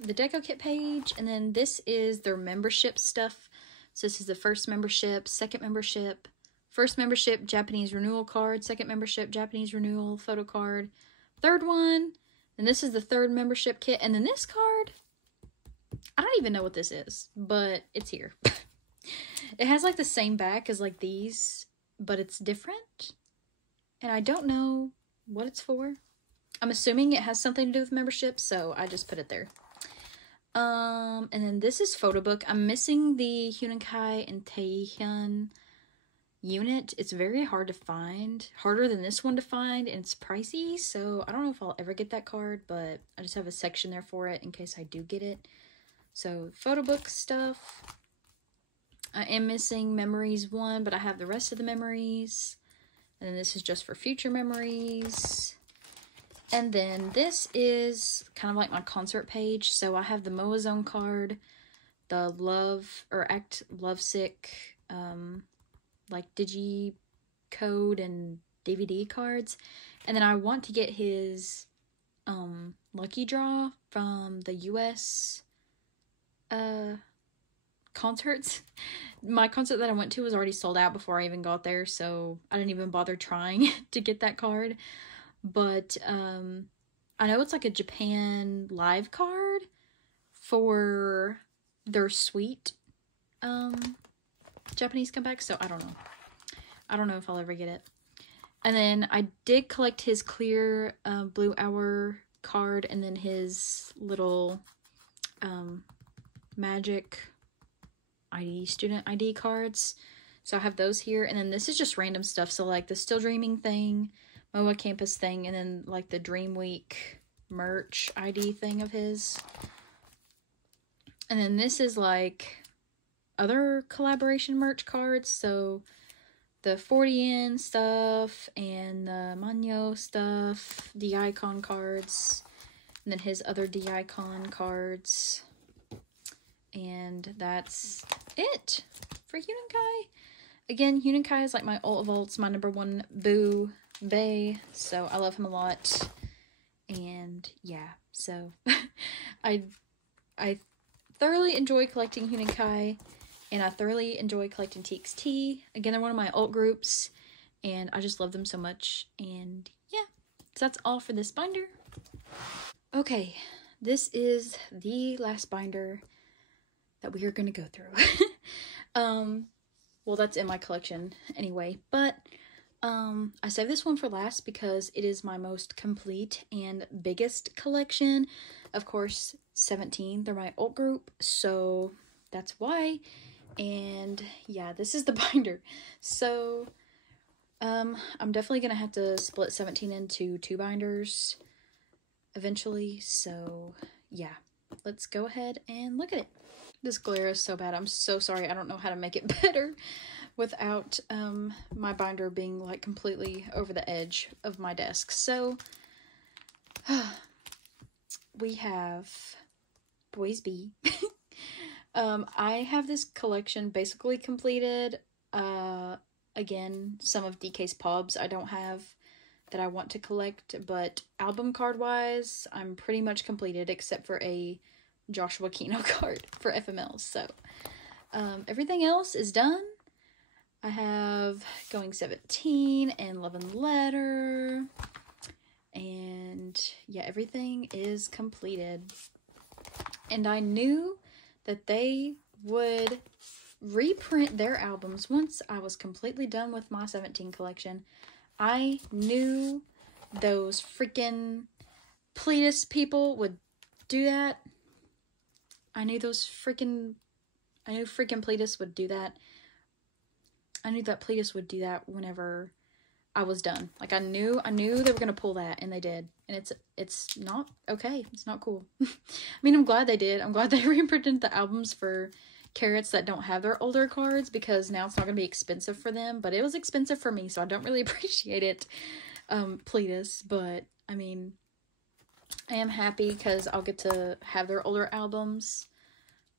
the deco kit page. And then this is their membership stuff. So this is the first membership, second membership, first membership, Japanese renewal card, second membership, Japanese renewal photo card, third one, and this is the third membership kit, and then this card, I don't even know what this is, but it's here. It has like the same back as like these, but it's different, and I don't know what it's for. I'm assuming it has something to do with membership, so I just put it there. And then this is photo book. I'm missing the Hyun Kai and Taehyun unit. It's very hard to find. Harder than this one to find, and it's pricey, so I don't know if I'll ever get that card, but I just have a section there for it in case I do get it. So, photo book stuff. I am missing Memories 1, but I have the rest of the memories. And then this is just for future memories. And then this is kind of like my concert page. So I have the Moa Zone card, the Love or Act Lovesick, like Digi code and DVD cards. And then I want to get his lucky draw from the US concerts. My concert that I went to was already sold out before I even got there, so I didn't even bother trying to get that card. But I know it's like a Japan live card for their Sweet Japanese comeback, so I don't know. I don't know if I'll ever get it. And then I did collect his clear Blue Hour card and then his little magic ID, student ID cards. So I have those here. And then this is just random stuff. So like the Still Dreaming thing, MOA Campus thing, and then like the Dream Week merch ID thing of his. And then this is like other collaboration merch cards. So the 40N stuff and the Manyo stuff, D-Icon cards, and then his other D-Icon cards. And that's it for Huninkai. Again, Huninkai is like my ult of ults, my #1 boo bae, so I love him a lot. And yeah, so I thoroughly enjoy collecting Huninkai, and I thoroughly enjoy collecting TXT. Again, they're one of my ult groups, and I just love them so much. And yeah, so that's all for this binder. Okay, this is the last binder that we are going to go through. Well, that's in my collection anyway, but I saved this one for last because it is my most complete and biggest collection. Of course, 17, they're my ult group, so that's why. And yeah, this is the binder. So I'm definitely gonna have to split 17 into 2 binders eventually, so yeah, let's go ahead and look at it. This glare is so bad. I'm so sorry. I don't know how to make it better without my binder being like completely over the edge of my desk. So we have boyz B. I have this collection basically completed. Again, some of DK's pobs I don't have that I want to collect, but album card wise, I'm pretty much completed except for a Joshua Kino card for FMLs. So everything else is done. I have Going 17 and Love and Letter, and yeah, everything is completed. And I knew that they would reprint their albums once I was completely done with my 17 collection. I knew those freaking Pleatus people would do that. I knew freaking Pleatus would do that. I knew that Pleatus would do that whenever I was done. Like, I knew they were gonna pull that, and they did. And it's not okay. It's not cool. I mean, I'm glad they did. I'm glad they reprinted the albums for carrots that don't have their older cards, because now it's not gonna be expensive for them. But it was expensive for me, so I don't really appreciate it, Pleatus. But I mean, I am happy because I'll get to have their older albums,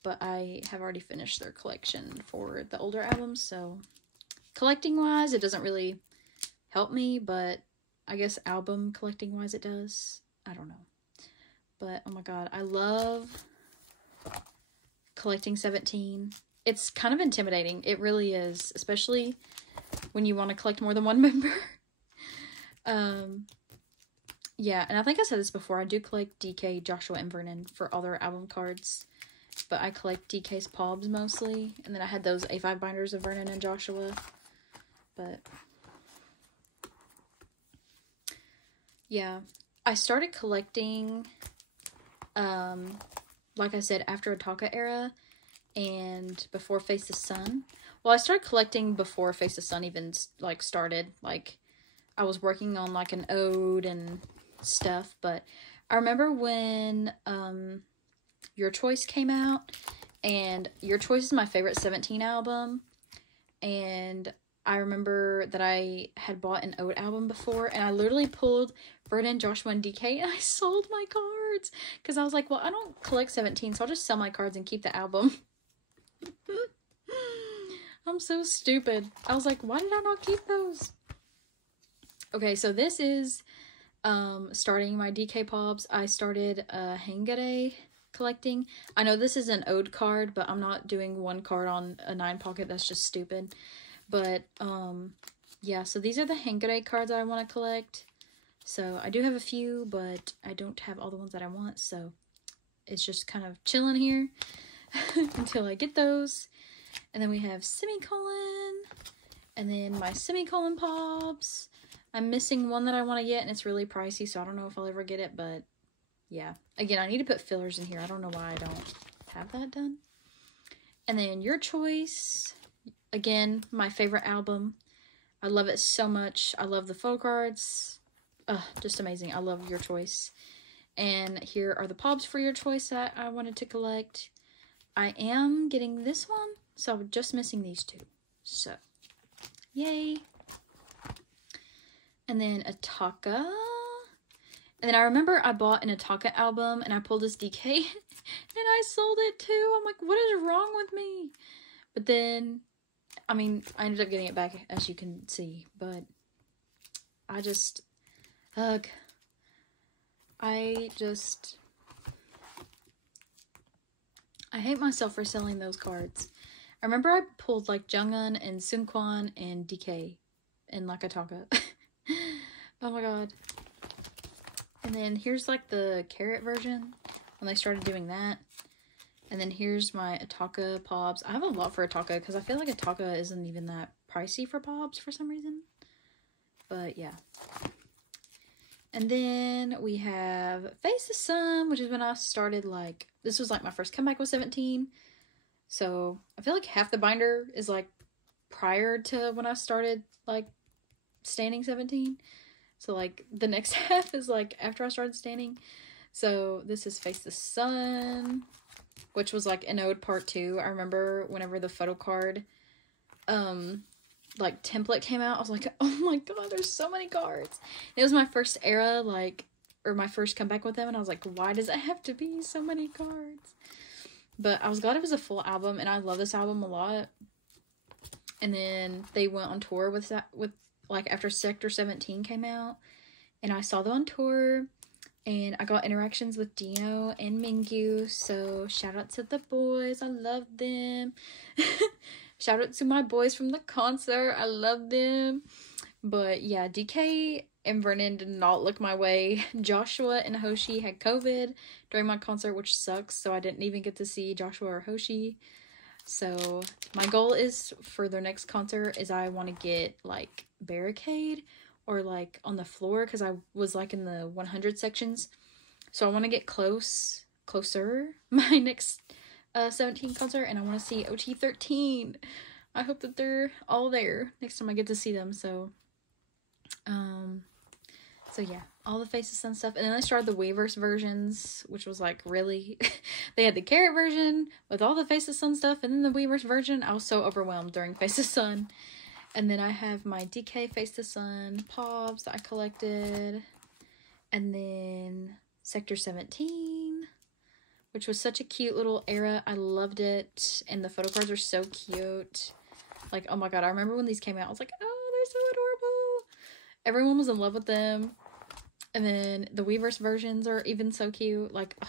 but I have already finished their collection for the older albums, so collecting wise it doesn't really help me, but I guess album collecting wise it does. I don't know. But oh my god, I love collecting 17. It's kind of intimidating. It really is, especially when you want to collect more than one member. Yeah, and I think I said this before, I do collect DK, Joshua, and Vernon for all their album cards, but I collect DK's pobs mostly, and then I had those A5 binders of Vernon and Joshua, but yeah, I started collecting, like I said, after Ataka era and before Face the Sun. Well, I started collecting before Face the Sun even, like, started. Like, I was working on, like, an ode and stuff, but I remember when, Your Choice came out, and Your Choice is my favorite 17 album, and I remember that I had bought an ode album before, and I literally pulled Vernon, Joshua, and DK, and I sold my cards, because I was like, well, I don't collect 17, so I'll just sell my cards and keep the album. I'm so stupid. I was like, why did I not keep those? Okay, so this is starting my DK pobs. I started Hangare collecting. I know this is an ode card, but I'm not doing one card on a 9 pocket. That's just stupid. But yeah, so these are the Hangare cards that I want to collect. So I do have a few, but I don't have all the ones that I want, so it's just kind of chilling here until I get those. And then we have semicolon, and then my semicolon pobs. I'm missing one that I want to get, and it's really pricey, so I don't know if I'll ever get it, but yeah. Again, I need to put fillers in here. I don't know why I don't have that done. And then Your Choice. Again, my favorite album. I love it so much. I love the photocards. Just amazing. I love Your Choice. And here are the pobs for Your Choice that I wanted to collect. I am getting this one, so I'm just missing these two. So, yay. And then Ataka. And then I remember I bought an Ataka album, and I pulled this DK, and I sold it too. I'm like, what is wrong with me? But then I mean, I ended up getting it back, as you can see, but I just, ugh. I hate myself for selling those cards. I remember I pulled like Jungwon and Seungkwan and DK and like Ataka. Oh my god. And then here's like the carrot version when they started doing that. And then here's my Ataka Pobs. I have a lot for Ataka because I feel like Ataka isn't even that pricey for Pobs for some reason. But yeah. And then we have Face the Sun, which is when I started, like, this was like my first comeback with 17. So I feel like half the binder is like prior to when I started like standing 17. So like the next half is like after I started standing. So this is Face the Sun, which was like an ode part 2. I remember whenever the photocard like template came out, I was like, oh my god, there's so many cards. It was my first era, like, or my first comeback with them, and I was like, why does it have to be so many cards? But I was glad it was a full album, and I love this album a lot. And then they went on tour with that, with like after Sector 17 came out, and I saw them on tour, and I got interactions with Dino and Mingyu, so shout out to the boys, I love them. Shout out to my boys from the concert, I love them. But yeah, DK and Vernon did not look my way. Joshua and Hoshi had COVID during my concert, which sucks, so I didn't even get to see Joshua or Hoshi. So my goal is for their next concert is I want to get like barricade or like on the floor, because I was like in the 100 sections. So I want to get closer my next 17 concert, and I want to see OT13. I hope that they're all there next time I get to see them. So yeah, all the Face the Sun stuff. And then I started the Weverse versions, which was like really they had the carrot version with all the Face the Sun stuff, and then the Weverse version. I was so overwhelmed during Face the Sun. And then I have my DK Face the Sun Pobs that I collected, and then Sector 17, which was such a cute little era. I loved it, and the photo cards are so cute. Like, oh my god, I remember when these came out, I was like, oh, they're so adorable. Everyone was in love with them. And then the Weverse versions are even so cute. Like, ugh,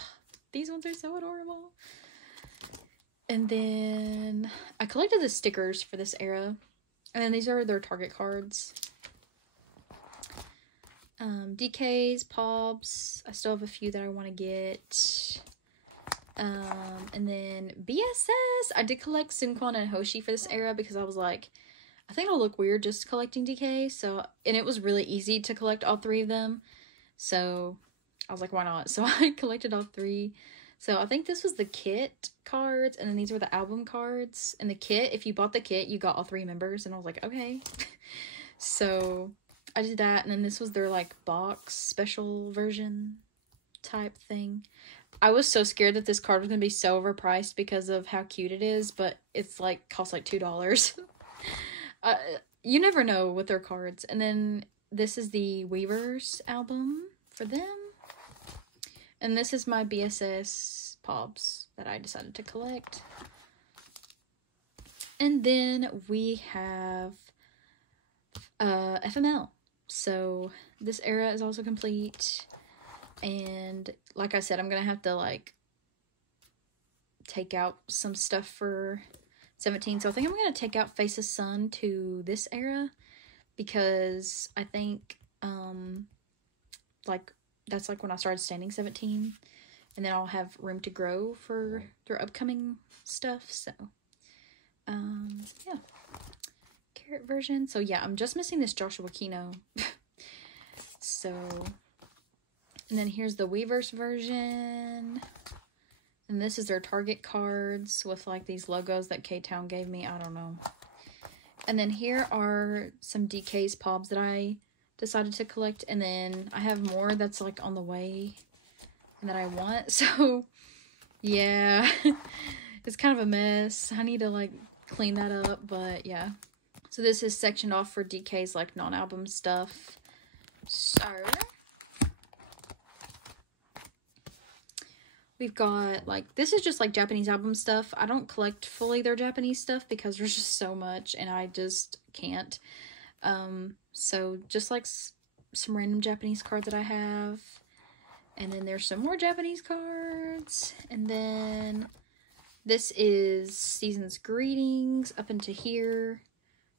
these ones are so adorable. And then I collected the stickers for this era. And then these are their Target cards. DKs, Pobs. I still have a few that I want to get. And then BSS. I did collect Seungkwan and Hoshi for this era because I was like, I think it'll look weird just collecting DK. So, and it was really easy to collect all 3 of them. So I was like, why not? So I collected all 3. So I think this was the kit cards, and then these were the album cards. And the kit, if you bought the kit, you got all 3 members. And I was like, okay. So I did that, and then this was their like box special version type thing. I was so scared that this card was gonna be so overpriced because of how cute it is, but it's like costs like $2. You never know with their cards. And then this is the Weverse album for them. And this is my BSS Pobs that I decided to collect. And then we have FML. So this era is also complete. And like I said, I'm going to have to like take out some stuff for 17. So I think I'm going to take out Face the Sun to this era, because I think like that's like when I started standing 17, and then I'll have room to grow for their upcoming stuff. So yeah, carrot version. So yeah, I'm just missing this Joshua Kino. So, and then here's the Weverse version, and this is their Target cards with like these logos that K-Town gave me. I don't know. And then here are some DK's Pobs that I decided to collect, and then I have more that's like on the way and that I want. So yeah, it's kind of a mess. I need to like clean that up, but yeah. So this is sectioned off for DK's like non-album stuff. So We've got, like, this is just, like, Japanese album stuff. I don't collect fully their Japanese stuff because there's just so much, and I just can't. So, just, like, some random Japanese cards that I have. And then there's some more Japanese cards. And then this is Season's Greetings up into here.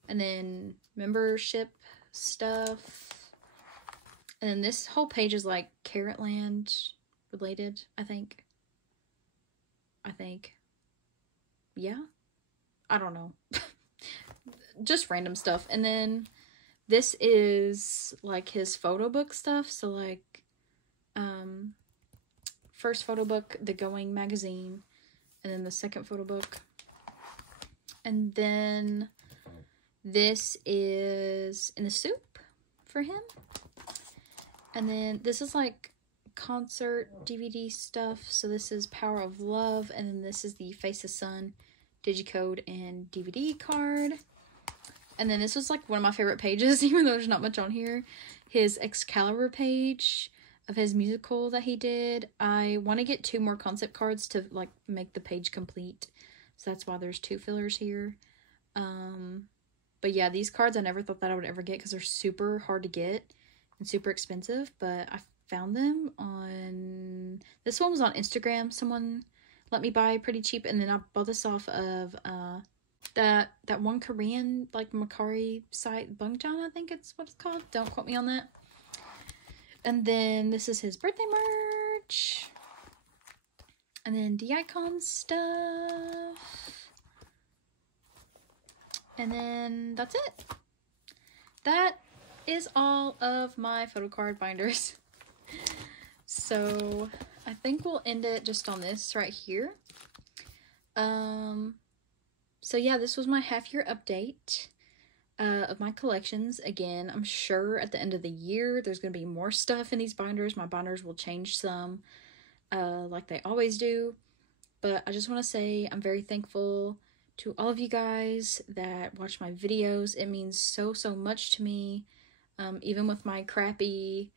And then membership stuff. And then this whole page is like Carrotland related, I think. Yeah? I don't know. Just random stuff. And then this is like his photo book stuff. So like, first photo book, The Going magazine. And then the second photo book. And then this is In the Soup for him. And then this is like concert DVD stuff. So this is Power of Love. And then this is the Face of Sun Digicode and DVD card. And then this was like one of my favorite pages, even though there's not much on here. His Excalibur page of his musical that he did. I want to get 2 more concept cards to like make the page complete. So that's why there's 2 fillers here. But yeah, these cards I never thought that I would ever get because they're super hard to get and super expensive. But I found them on... This one was on Instagram. Someone let me buy pretty cheap. And then I bought this off of that one Korean like Macari site, Bungjang, I think it's what it's called. Don't quote me on that. And then this is his birthday merch. And then the icon stuff. And then that's it. That is all of my photocard binders. So I think we'll end it just on this right here. So yeah, this was my half-year update of my collections. Again, I'm sure at the end of the year there's going to be more stuff in these binders. My binders will change some, like they always do. But I just want to say I'm very thankful to all of you guys that watch my videos. It means so much to me. Even with my crappy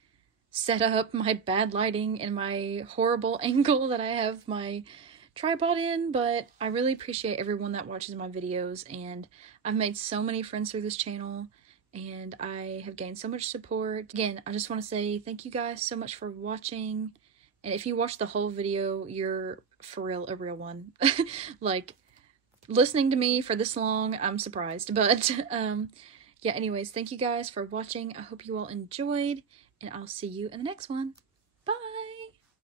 setup, my bad lighting, and my horrible angle that I have my tripod in, but I really appreciate everyone that watches my videos, and I've made so many friends through this channel, and I have gained so much support. Again, I just want to say thank you guys so much for watching, and if you watch the whole video, you're for real a real one. Like, listening to me for this long, I'm surprised, but yeah, anyways, thank you guys for watching. I hope you all enjoyed, and I'll see you in the next one.